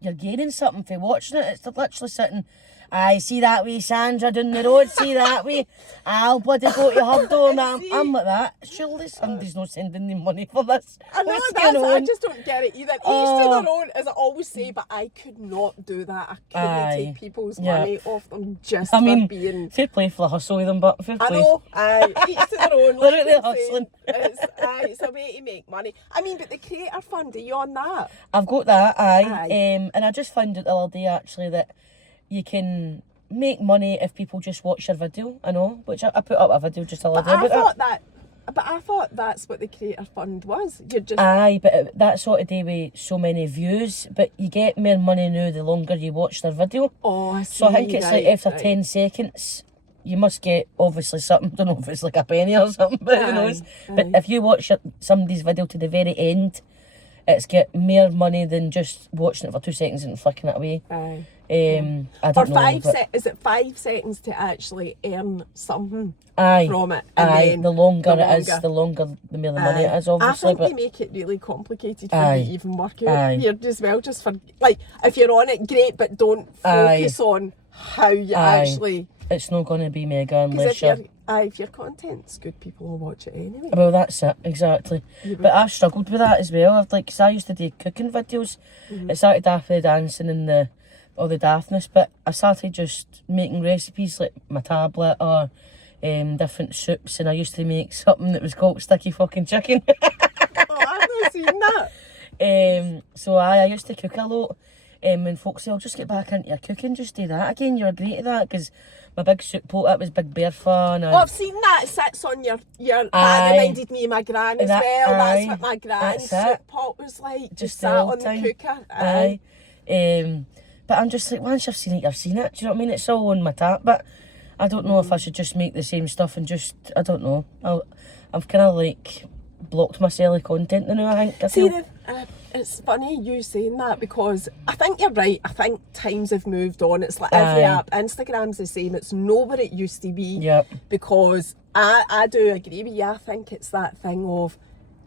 you're gaining something for watching it. It's literally sitting, I see that wee Sandra down the road, see that wee, I'll bloody go to her door, and I'm like that. Surely somebody's not sending them money for this. I know, What's that's, going I on? just don't get it either. Each to Oh. their own, as I always say, but I could not do that. I couldn't Aye. take people's Yeah. money off them just I mean, for being... fair play for the hustle with them, but fair play. I know, aye, each to their own. They're out there I say. hustling. It's a way to make money. I mean, but the creator fund, are you on that? I've got that, aye. Aye. And I just found out the other day actually that you can make money if people just watch your video, I know, which I put up a video just the other day about it. But I thought that's what the creator fund was. You're just... Aye, but that's sort of day with so many views, but you get more money now the longer you watch their video. Oh, I see. So I think it's like right, after right. 10 seconds, you must get obviously something. Don't know if it's like a penny or something, but who Aye, knows. aye. But if you watch somebody's video to the very end, it's get more money than just watching it for 2 seconds and flicking it away. Aye. I Or don't know. but- is it 5 seconds to actually earn something Aye, from it? And aye. then The longer it is, the more the money it is, obviously. I think But they make it really complicated for Aye. you to even work out. Aye. You're as well just for, like, if you're on it, great, but don't Aye. focus on how you Aye. actually... it's not going to be mega Because unless if you're if your content's good, people will watch it anyway. Well, that's it, exactly. But I've struggled with that as well. I've cause I used to do cooking videos. It started after the dancing and all the daftness, but I started just making recipes like my tablet or different soups, and I used to make something that was called sticky fucking chicken. Oh, I've not seen that. So I used to cook a lot. When folks say, "I'll just get back into your cooking, just do that again." You're great at that, because my big soup pot, that was big bear fun. Oh, I've seen that. It sits on your that reminded me of my gran as well. That's what my gran's soup pot was like. Just sat on the cooker. But I'm just like, once you've seen it, you've seen it. Do you know what I mean? It's all on my tap, but I don't know if I should just make the same stuff and just, I don't know. I've kind of like blocked myself of content now, I think. See, it's funny you saying that, because I think you're right. I think times have moved on. It's like every app. Instagram's the same. It's not what it used to be. Yep. Because I do agree with you. I think it's that thing of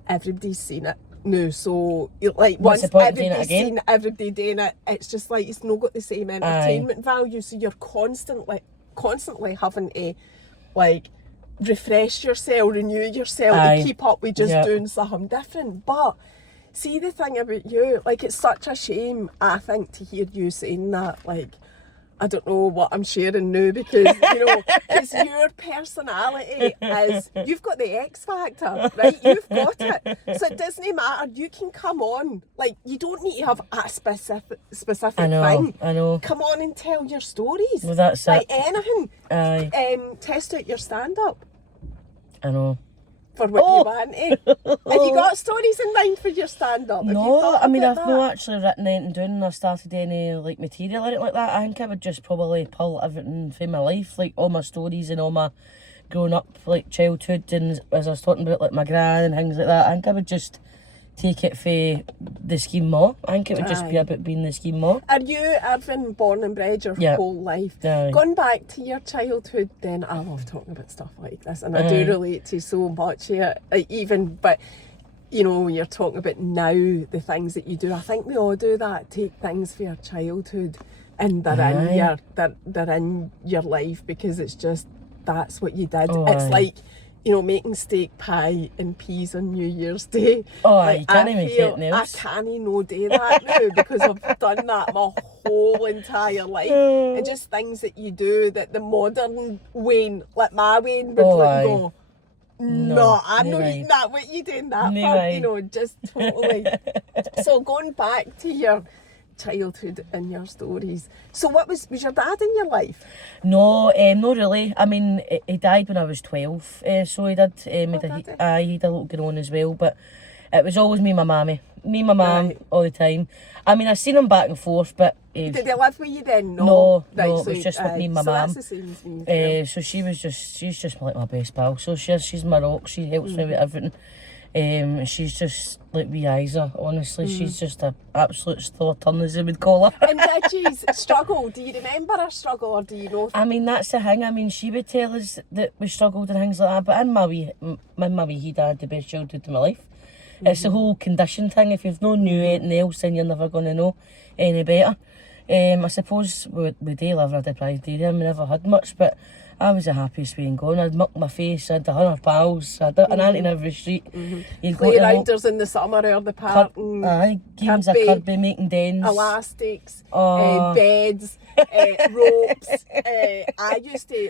everybody's seen it now. So like once everybody's seen it, everybody doing it, it's just like it's not got the same entertainment value. So you're constantly having to like refresh yourself, renew yourself, and keep up with just doing something different. But see, the thing about you, like, it's such a shame, I think, to hear you saying that. Like, I don't know what I'm sharing now, because, you know, because your personality is, you've got the X factor, right? You've got it. So it doesn't matter. You can come on. Like, you don't need to have a specific thing. I know. Come on and tell your stories. Well, that's like it. anything. Test out your stand-up. I know. For what you want to. Have you got stories in mind for your stand-up? No, I mean, I've not actually written anything down or started any like material or anything like that. I think I would just probably pull everything from my life, like all my stories and all my growing up, like childhood, and as I was talking about like my gran and things like that. I think I would just take it for the scheme more. I think it would just be about being the scheme more. Are you, Irvin, born and bred your whole life? Going back to your childhood, then I love talking about stuff like this, and I do relate to so much here. Even, but you know, you're talking about now the things that you do. I think we all do that. Take things for your childhood, and they're in your life, because it's just that's what you did. It's like, you know, making steak pie and peas on New Year's Day. Oh, like, you can't make it now. I can't no do that now, because I've done that my whole entire life. And just things that you do that the modern Wayne, like my Wayne, would go, no, I'm not eating that. What you doing that for? You know, just totally. So going back to your childhood and your stories. So what was your dad in your life? No, not really. I mean, he died when I was 12, so he did. He had a lot going on as well, but it was always me and my mammy. Me and my mum all the time. I mean, I seen him back and forth, but... Did they live with you then? No, it was just with me and my mum. That's the same as me. So she's just like my best pal. So she's my rock. She helps me with everything. She's just like wee Isa, honestly. She's just an absolute slaughtern, as they would call her. And did you struggle? Do you remember her struggle, or do you know? I mean, that's the thing. I mean, she would tell us that we struggled and things like that, but in my wee he had the best childhood in my life. It's the whole condition thing. If you've not knew anything else, then you're never going to know any better. I suppose we do live in a deprived area, we never had much, but I was the happiest way in going. I'd muck my face, I had 100 pals, I had an auntie in every street. You'd go playgrounders in the summer or the park. Games of Kirby, making dens. Elastics, beds, ropes. I used to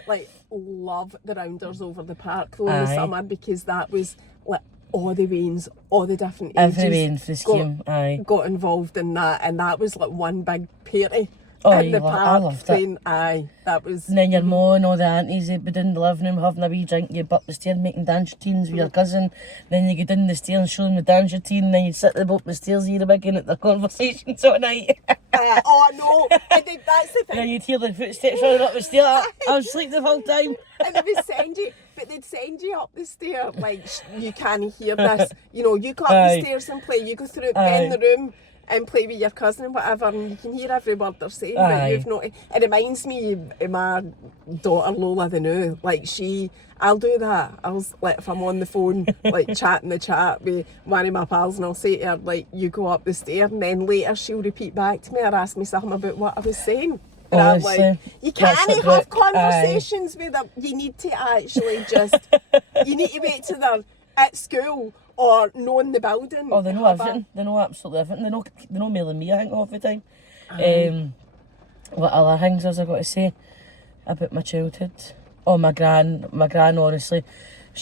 love the rounders over the park though in the summer, because that was like all the Waynes, all the different ages. Every Wayne for the scheme, got involved in that, and that was like one big party. In the park, I loved it. That was. And then your mum and all the aunties would be down the living room having a wee drink. You'd up the stairs making dance routines with your cousin. Then you go down the stairs and show them the dance routine. And then you'd sit at the bottom of the stairs here again at their conversations all night. Oh no! That's the thing. And then you'd hear the footsteps running up the stair. I was asleep the whole time. And they'd send you up the stair like, you can't hear this. You know, you go up the stairs and play. You go through it, bend the room and play with your cousin and whatever, and you can hear every word they're saying, but you've not. It reminds me of my daughter Lola the new. Like I'll do that. If I'm on the phone, like chatting the chat with one of my pals, and I'll say to her, like, you go up the stair, and then later she'll repeat back to me or ask me something about what I was saying. And I'm Honestly, like, you that's can't it, have Brooke. conversations with them. You need to actually just, you need to wait till they're at school or knowing the building. Oh, they know everything. They know absolutely everything. They know more than me, I think, half the time. What other things was I got to say about my childhood? Oh, my gran, honestly,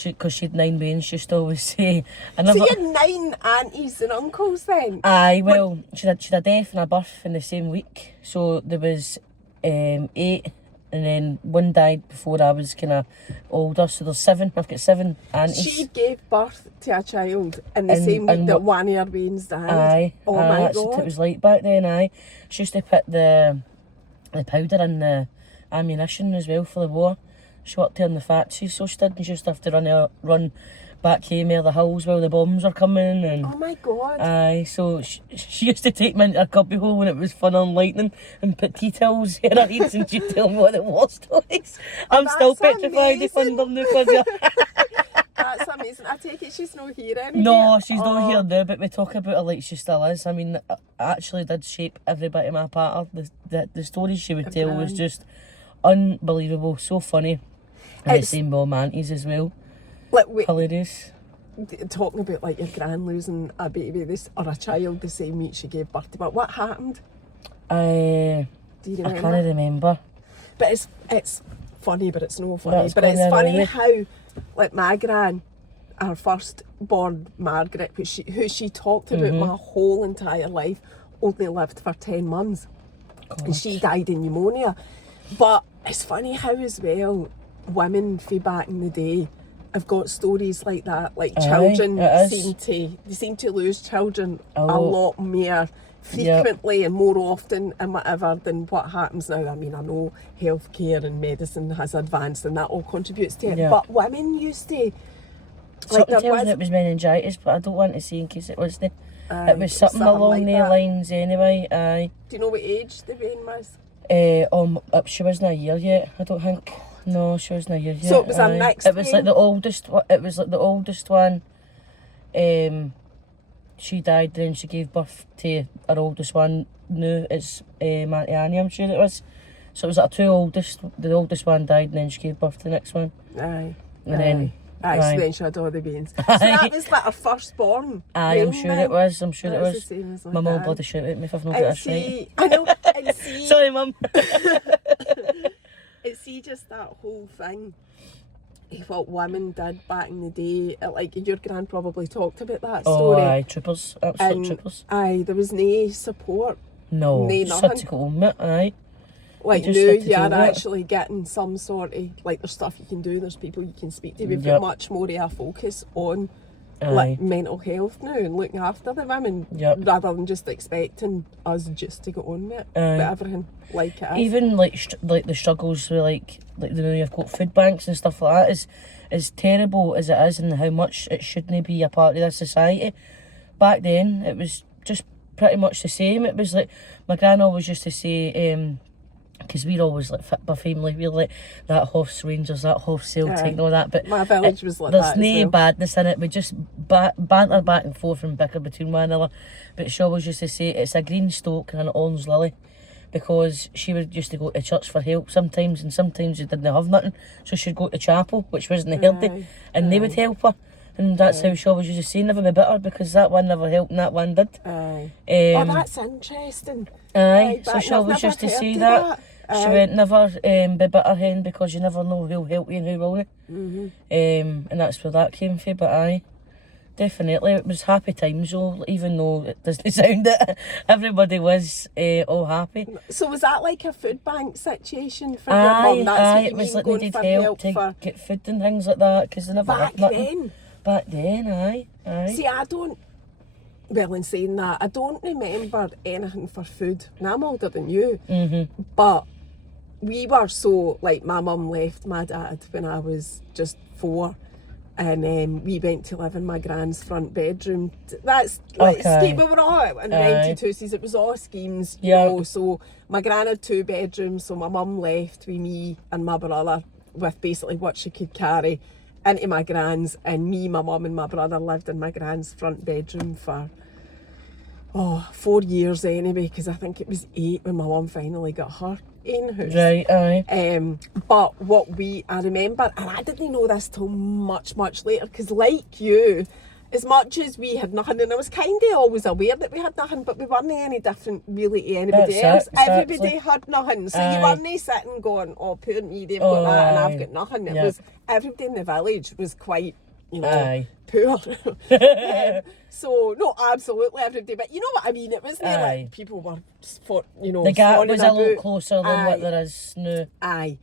because she'd 9 bairns, she used to always say... So you had 9 aunties and uncles then? Aye, well, she had a death and a birth in the same week. So there was 8, and then one died before I was kind of older. So there's 7. I've got 7 aunties. She gave birth to a child in the same week that one of her bairns died? Aye. Oh my that's God. what it was like back then, aye. She used to put the powder in the ammunition as well for the war. She worked there in the factory, so she did, and she used to have to run back home out the hills while the bombs were coming. And oh my God. aye, so she used to take me into her cubby hole when it was fun and lightning and put tea towels in her ears and she'd tell me what the war stories. I'm still petrified of them because That's amazing. I take it she's not here anymore. no, she's not here now, but we talk about her like she still is. I mean, it actually did shape every bit of my part of the stories she would tell was just unbelievable, so funny. And the same bomb aunties as well. Like, wait, hilarious. Talking about like your gran losing a baby or a child the same week she gave birth to, but what happened? Do you remember? I can't remember. But it's funny, but it's no funny. That's but it's funny really. how, like my gran, her firstborn Margaret, who she talked about my whole entire life, only lived for 10 months. God. And she died in pneumonia. But it's funny how as well women from back in the day have got stories like that. Like children seem to lose children a lot more frequently and more often and whatever than what happens now. I mean, I know healthcare and medicine has advanced and that all contributes to it, but women used to Something tells me it was meningitis, but I don't want to say in case it was it was something along like the lines anyway. Aye. Do you know what age the baby was? She wasn't a year yet, I don't think. No, she wasn't a year yet. So it was a mixed It was like the oldest. It was like the oldest one. She died, then she gave birth to her oldest one. Now it's Auntie Annie, I'm sure it was. So it was like the oldest one died, and then she gave birth to the next one. Aye. And then. So then she had all the babies. So that was like her firstborn. Aye, I'm sure it was. I'm sure it was. The same as my mum bloody shout at me if I've not got this right. I know. And see, sorry, Mum. And see just that whole thing. What women did back in the day, like your gran probably talked about that story. Oh, aye, troopers, absolute troopers. Aye, there was no support. No, just had to go on it, aye. Like now you're actually getting some sort of, like there's stuff you can do, there's people you can speak to. We've got much more of a focus on like mental health now and looking after the women rather than just expecting us just to go on with it. But everything like it is. Even like the struggles with like the way you've got food banks and stuff like that is as terrible as it is and how much it shouldn't be a part of this society. Back then it was just pretty much the same. It was like my gran always used to say, because we're always like fit by family, we're like that Horse Rangers, that Horse Celtic and all that, but my village was like there's that. There's no badness in it, we just banter back and forth and bicker between one another. But she always used to say it's a green stoke and an orange lily, because she would used to go to church for help sometimes, and sometimes she didn't have nothing, so she'd go to chapel, which wasn't healthy, and they would help her. And that's how she always used to say, never be bitter, because that one never helped and that one did. Oh, that's interesting. So she always used to say that. She went, never be bitter hen, because you never know who'll help you and who won't. And that's where that came from. But definitely it was happy times though, even though it doesn't sound it. Everybody was all happy. So was that like a food bank situation for your mum? That's it was like needed help to get food and things like that, because they never had nothing. Back then, aye. See, I don't, well, in saying that, I don't remember anything for food. Now I'm older than you, but we were so, like, my mum left my dad when I was just 4, and we went to live in my gran's front bedroom. That's like scheme. We were all in rented houses. It was all schemes, you know. So my gran had 2 bedrooms, so my mum left with me and my brother with basically what she could carry into my gran's, and me, my mum and my brother lived in my gran's front bedroom for 4 years anyway, because I think it was 8 when my mum finally got her own house. Right, aye. But I remember, and I didn't know this till much, much later, because like you, as much as we had nothing, and I was kind of always aware that we had nothing, but we weren't any different really to anybody else. Exactly. Everybody had nothing. So Aye. you weren't sitting going, oh, poor me, they've got that and I've got nothing. It Yep. was, everybody in the village was quite, Aye. poor. So, no, absolutely everybody, but you know what I mean? It wasn't like people were, The gap was a lot closer than Aye. what there is now. Aye.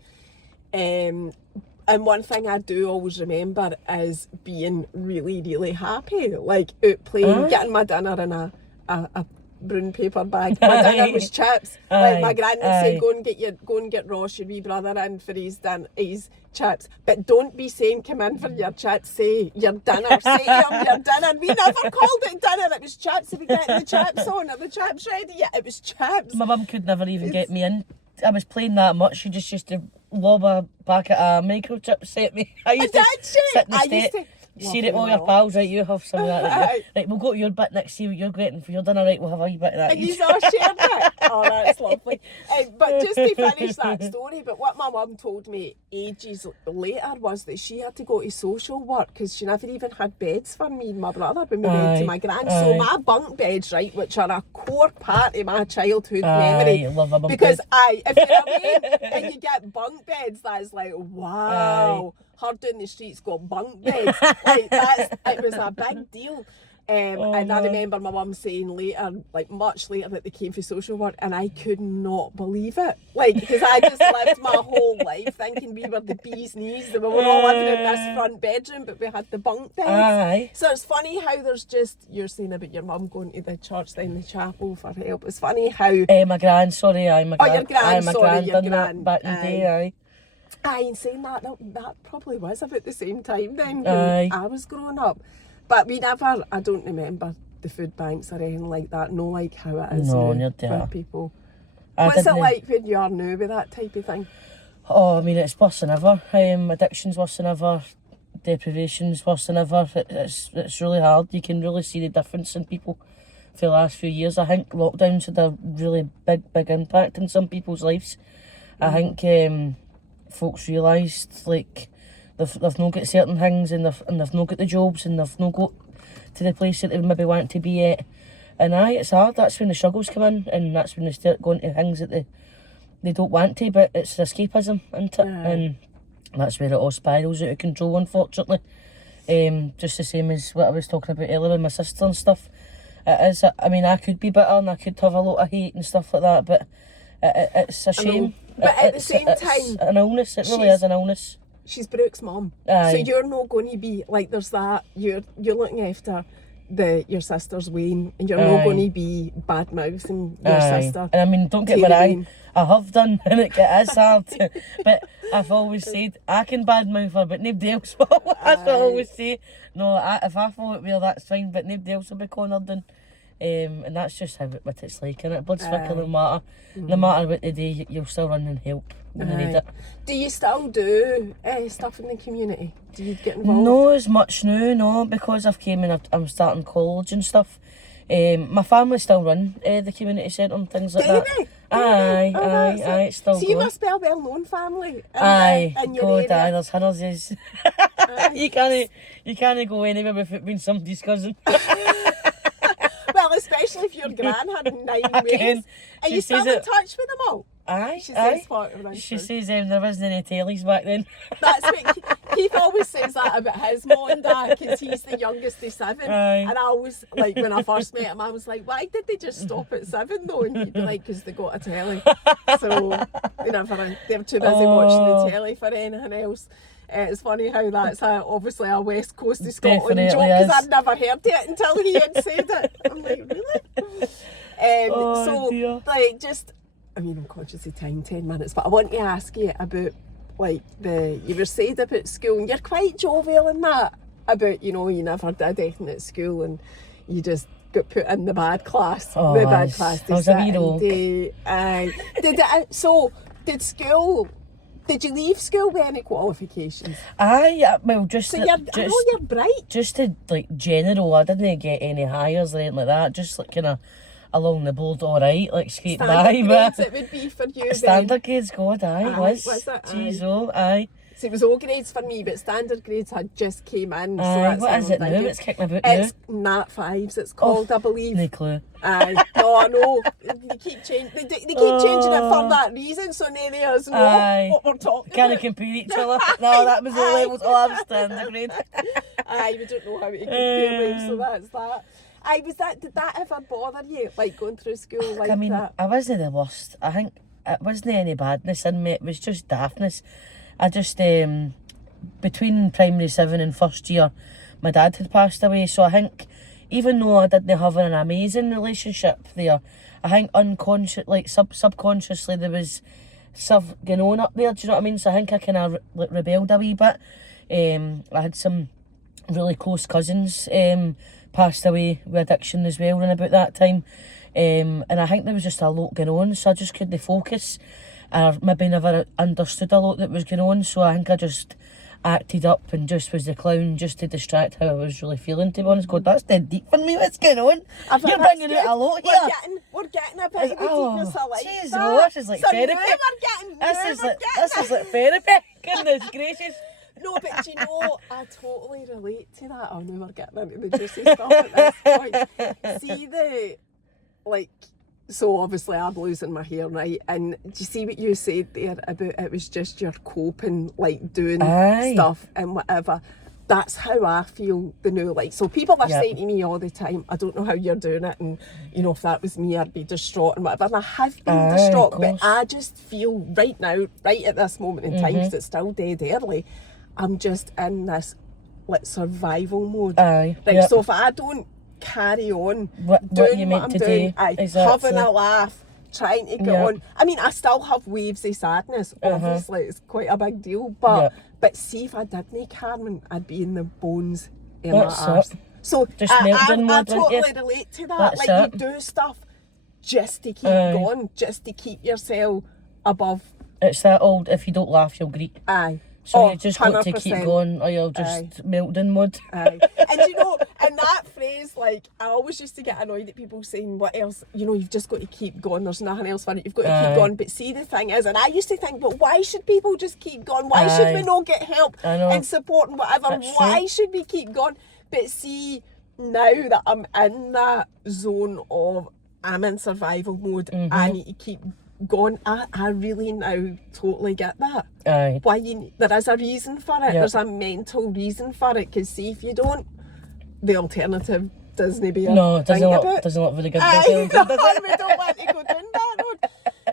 And one thing I do always remember is being really, really happy. Like out playing, getting my dinner in a brown paper bag. My dinner was chips. Like my granny would say, go and get Ross, your wee brother, in for his chips. But don't be saying come in for your chips, say your dinner. Say to him your dinner. We never called it dinner, it was chips. If we getting the chips on, are the chips ready? Yeah, it was chips. My mum could never even get me in. I was playing that much, she just used to lob a packet of microchips at me. I used to sit in the state, see it all your pals, right, you have some of that. Right, we'll go to your bit next, see what you're getting for your dinner, right, we'll have a wee bit of that. And you all shared it. Oh, that's lovely. But just to finish that story, but what my mum told me ages later was that she had to go to social work because she never even had beds for me and my brother when we went to my gran. So my bunk beds, right, which are a core part of my childhood memory. Love a bunk because bed. if you're away and you get bunk beds, that's like, wow. Her down the streets got bunk beds. It was a big deal. And I remember my mum saying later, like much later, that they came for social work, and I could not believe it. Like, because I just lived my whole life thinking we were the bee's knees, that we were all living in this front bedroom, but we had the bunk beds. So it's funny how there's just, you're saying about your mum going to the church, then the chapel for help. It's funny how... my gran, sorry, my gran. your gran, my sorry, gran your done gran. that back in the day, aye. Aye, and saying that probably was about the same time then Aye. when I was growing up. But I don't remember the food banks or anything like that. No, like how it is now for people. What's it like when you are now with that type of thing? Oh, I mean, it's worse than ever. Addiction's worse than ever. Deprivation's worse than ever. It's really hard. You can really see the difference in people for the last few years. I think lockdowns had a really big impact in some people's lives. I think folks realised, like, they've not got certain things and they've not got the jobs and they've not got to the place that they maybe want to be at. And it's hard. That's when the struggles come in, and that's when they start going to things that they don't want to, but it's escapism, isn't it? And that's where it all spirals out of control, unfortunately. Just the same as what I was talking about earlier with my sister and stuff. It is, I mean, I could be bitter and I could have a lot of hate and stuff like that, but it's a shame. But at the same time, it's an illness. It really is an illness. She's Brooke's mum. Aye. So you're not going to be, like, there's that, you're looking after your sister's Wayne, and you're not going to be bad-mouthing your sister. And I mean, don't get me wrong, I have done, and it is hard. But I've always said, I can badmouth her, but nobody else will. That's what I always say. No, if I fall out with her, that's fine, but nobody else will be cornered. And that's just how what it's like, innit? Blood's thicker no matter. No matter what they do, you'll still run and help when they need it. Do you still do stuff in the community? Do you get involved? No, as much now, no, because I've came and I'm starting college and stuff. My family still run the community centre and things like that. Aye, it's still so going. You must be a well-known family in your God, area. aye, there's hundreds. You can't go anywhere without being somebody's cousin. Well, especially if your gran had 9 ways. Are you still in touch with them all? Aye, she says She says there wasn't any tellies back then. That's what Keith always says that about his mum and dad, because he's the youngest of 7. And I always, like, when I first met him, I was like, why did they just stop at 7 though? And he'd be like, because they got a telly. So they're too busy watching the telly for anything else. It's funny how that's obviously a West Coast of Scotland joke, because I'd never heard it until he had said it. I'm like, really? Dear. Like, just, I mean, I'm conscious of time, 10 minutes, but I want to ask you about, like, you were saying about school, and you're quite jovial in that, about, you never did anything at school and you just got put in the bad class. The bad class. I was a wee rogue. Did you leave school with any qualifications? Aye, well, just... So you're bright. Just to, like, general, I didn't get any hires or anything like that, just, like, kind of along the board alright, like skating Standard by, grades but it would be for you standard grades, God, aye, Aye, was. was it? Jeez, Aye. oh, aye. So it was O grades for me, but standard grades had just came in. So Aye, that's what how is I'm it now? thinking. It's kicking about It's now. Nat 5s, it's called, I believe. No clue. Aye, no, I know. They keep changing. They keep changing it for that reason, so none of us know Aye. what we're talking Can't about. compare each other. No, that was all levels. Oh, I'm standard grade. Aye, we don't know how to compare them, so that's that. Aye, did that ever bother you, like going through school like I mean, that? I wasn't the worst. I think it wasn't any badness in me. It was just daftness. I just, between primary 7 and first year, my dad had passed away. So I think, even though I didn't have an amazing relationship there, I think subconsciously there was stuff going on up there. Do you know what I mean? So I think I kind of rebelled a wee bit. I had some really close cousins passed away with addiction as well around about that time. And I think there was just a lot going on, so I just couldn't focus. Or maybe never understood a lot that was going on, so I think I just acted up and just was the clown just to distract how I was really feeling, to be honest. God, that's dead deep for me. What's going on? You're bringing out a lot here. We're getting a bit of the deepness I like jeez, that. this is like So therapy. This is like therapy. Goodness gracious. No, but do you know, I totally relate to that. Oh, no, we're getting into the juicy stuff at this point. See so obviously I'm losing my hair, right? And do you see what you said there about it was just your coping, like doing stuff and whatever? That's how I feel the new, like, so people are saying to me all the time, I don't know how you're doing it, and you know, if that was me I'd be distraught and whatever, and I have been distraught, but I just feel right now, right at this moment in time, because it's still dead early, I'm just in this like survival mode. So if I don't carry on doing what I'm doing, having a laugh, trying to get on. I mean, I still have waves of sadness, obviously, it's quite a big deal, but see if I didn't, Carmen, I'd be in the bones in my arse. So I totally relate to that. That's like you do stuff just to keep going, just to keep yourself above. It's that old, if you don't laugh, you'll greet. Aye. So you just got to keep going or you'll just melt in mud. And you know, and that phrase, like, I always used to get annoyed at people saying, what else, you know, you've just got to keep going, there's nothing else for it, you've got to keep going. But see, the thing is, and I used to think, but why should people just keep going? Why should we not get help and support and whatever? Why should we keep going? But see, now that I'm in that zone of, I'm in survival mode, I need to keep going, I really now totally get that. Why there is a reason for it. There's a mental reason for it, because see, if you don't, the alternative doesn't be doesn't look very good. We don't want to go down that road.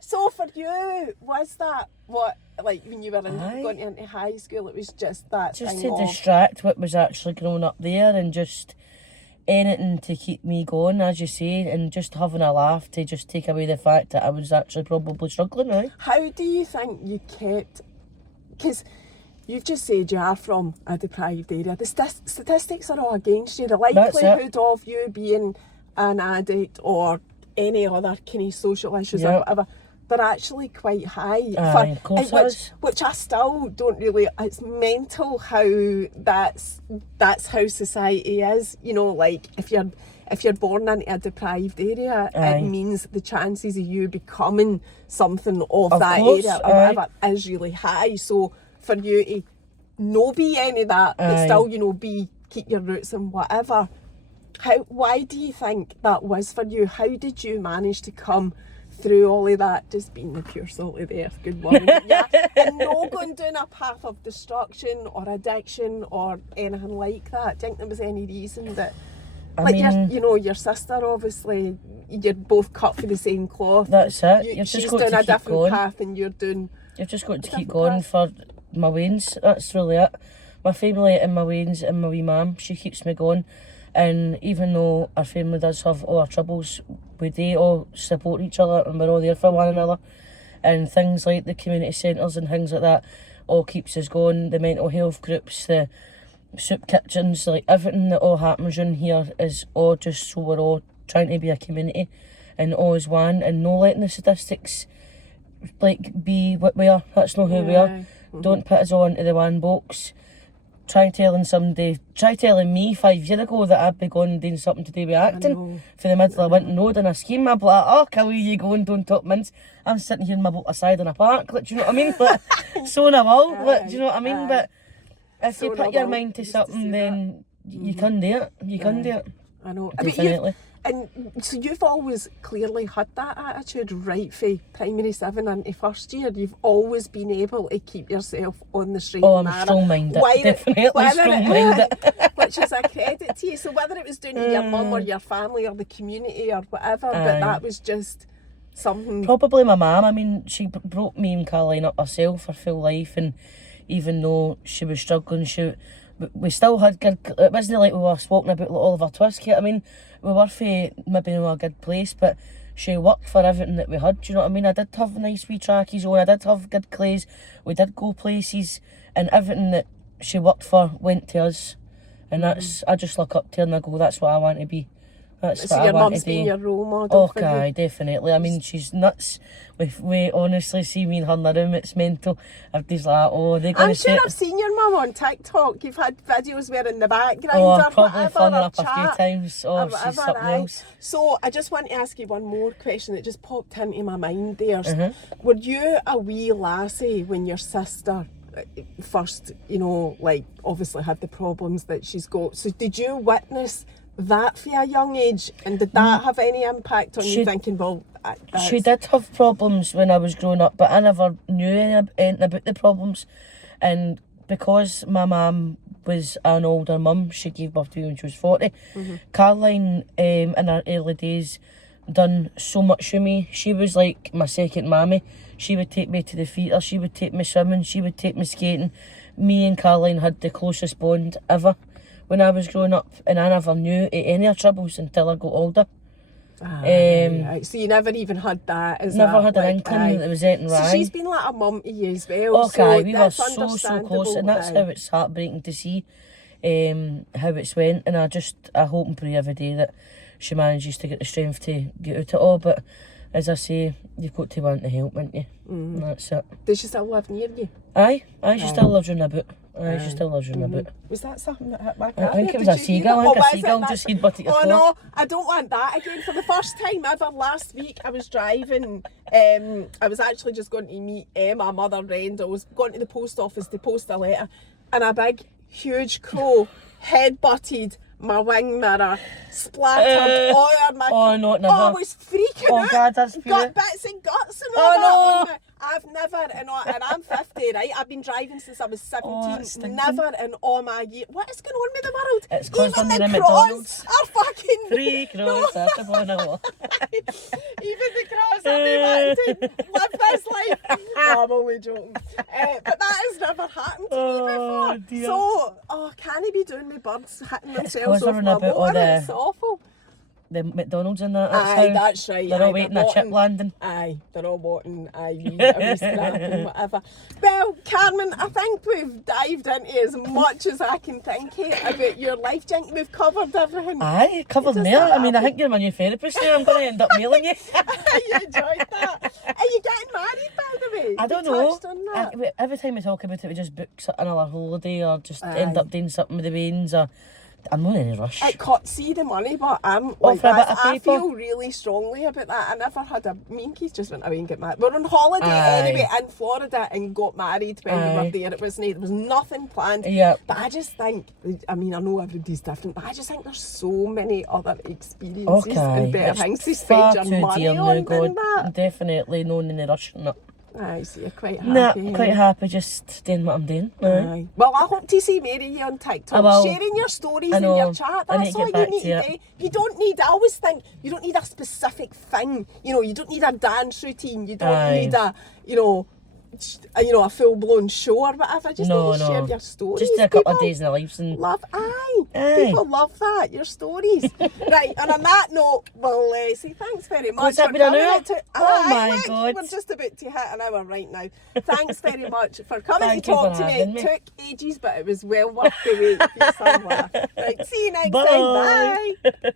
So for you, was that what, like when you were going into high school, it was just that just thing to distract what was actually going on up there, and just anything to keep me going, as you say, and just having a laugh to just take away the fact that I was actually probably struggling, right? How do you think you kept, because you've just said you are from a deprived area, the statistics are all against you, the likelihood of you being an addict or any other kind of social issues or whatever, they're actually quite high. Of course which I still don't really, it's mental how that's how society is, you know, like if you're born into a deprived area, it means the chances of you becoming something of that area or whatever is really high. So for you to not be any of that, but still, you know, keep your roots and whatever, why do you think that was for you? How did you manage to come through all of that, just being the pure salt of the earth, good morning, and not going down a path of destruction or addiction or anything like that? Do you think there was any reason that, your sister, obviously, you're both cut for the same cloth. That's it. She's doing a different path and you're doing... You've just got to keep going for my wains, that's really it. My family and my wains and my wee mum, she keeps me going. And even though our family does have all our troubles, we do all support each other and we're all there for one another. And things like the community centres and things like that all keeps us going. The mental health groups, the soup kitchens, like everything that all happens in here is all just so we're all trying to be a community and all is one, and no letting the statistics like be what we are. That's not who we are. Don't put us all into the one box. try telling me 5 years ago that I'd be going doing something to do with acting for the middle of Winton Road in a scheme. I'd be like, oh, can you go and don't talk mince? I'm sitting here in my boat aside in a park, like, do you know what I mean? But so I will, like, do you know what I mean? But if you put your mind to something, then you can do it. You can do it. I know. Definitely. And so you've always clearly had that attitude right from primary 7 into first year. You've always been able to keep yourself on the straight and narrow. I'm strong-minded, definitely strong-minded. Which is a credit to you. So whether it was doing to your mum or your family or the community or whatever, but that was just something... Probably my mum. I mean, she brought me and Caroline up herself her full life, and even though she was struggling, we still had good... It wasn't like we were walking about like Oliver Twist kit. I mean, we were for maybe in a good place, but she worked for everything that we had, do you know what I mean? I did have nice wee trackies on, I did have good clothes, we did go places, and everything that she worked for went to us. And that's, I just look up to her and I go, that's what I want to be. That's so what your I want mum's to do. been your role model for Okay, you? definitely. I mean, she's nuts. We honestly see me and her in the room, it's mental. Everybody's like, oh, they're going I'm to sure say... I've seen your mum on TikTok. You've had videos where in the background Oh, or I've probably whatever, flung her or up a few chat times. or Oh, whatever, she's something else. So I just want to ask you one more question that just popped into my mind there. Were you a wee lassie when your sister first, you know, like obviously had the problems that she's got? So did you witness that for a young age, and did that have any impact on you thinking, well, she did have problems when I was growing up, but I never knew anything about the problems. And because my mum was an older mum, she gave birth to me when she was 40. Caroline, in her early days, done so much for me. She was like my second mammy. She would take me to the theatre, she would take me swimming, she would take me skating. Me and Caroline had the closest bond ever when I was growing up, and I never knew any of her troubles until I got older. Right. So you never even had that as never a, had an inkling that there was anything So right. she's been like a mum to you as well. Okay, so we were so close, and that's how it's heartbreaking to see how it's went. And I hope and pray every day that she manages to get the strength to get out it all. But as I say, you've got to want to help, haven't you? And that's it. Does she still live near you? Aye, she still lives in a boot. She still lives in a boot. Was that something that hit back I think it was a seagull. I think a seagull just he'd butt at your Oh floor. no, I don't want that again. For the first time ever last week, I was driving. I was actually just going to meet my mother, Renda. I was going to the post office to post a letter, and a big, huge crow head-butted my wing mirror, splattered all over my... Oh, no, never. Oh, I was freaking out. Oh, God, that's got bits and guts and all Oh, that no. on me. I've never, and I'm 50, right? I've been driving since I was 17. Never in all my years. What is going on with the world? It's because Even when the you're in crows McDonald's. are fucking... 3 crows after blowing a wall. Even the crows are able to live this life. Oh, I'm only joking. But that has never happened to me before. Dear. So, can he be doing with birds hitting themselves they're off on my about all motor? the- It's awful. The McDonald's in that. Aye, that's right. They're all waiting a chip landing. Aye, they're all wanting a wee scrap and whatever. Well, Carmen, I think we've dived into as much as I can think about your life. Do you think we've covered everything? Aye, covered me. I mean, I think you're my new therapist now. I'm going to end up mailing you. You enjoyed that. Are you getting married, by the way? I don't You know. touched on that. Every time we talk about it, we just book another holiday or just end up doing something with the veins. Or I'm not in any rush. It cost see the money, but I'm for a bit of I paper? feel really strongly about that. I never had me and Keith just went away and got married. We're on holiday anyway in Florida and got married when we were there. There was nothing planned. Yeah. But I just think, I mean, I know everybody's different, but I just think there's so many other experiences and better things to spend your money on than that. Definitely no in the rush. No. Aye, so you're quite happy. Nah, quite happy just doing what I'm doing. Aye. Well, I hope to see Mary here on TikTok, sharing your stories and your chat. That's all you need to do. You don't need, I always think, you don't need a specific thing. You know, you don't need a dance routine. You don't need a full-blown show or whatever. Just need to share your stories. Just a couple of days in the lives and love. People love that, your stories. Right, and on that note, we'll say thanks very much for coming. Oh my God. We're just about to hit an hour right now. Thanks very much for coming Thank to you talk for to me. having It me. took ages, but it was well worth the wait. Right, see you next time. Bye.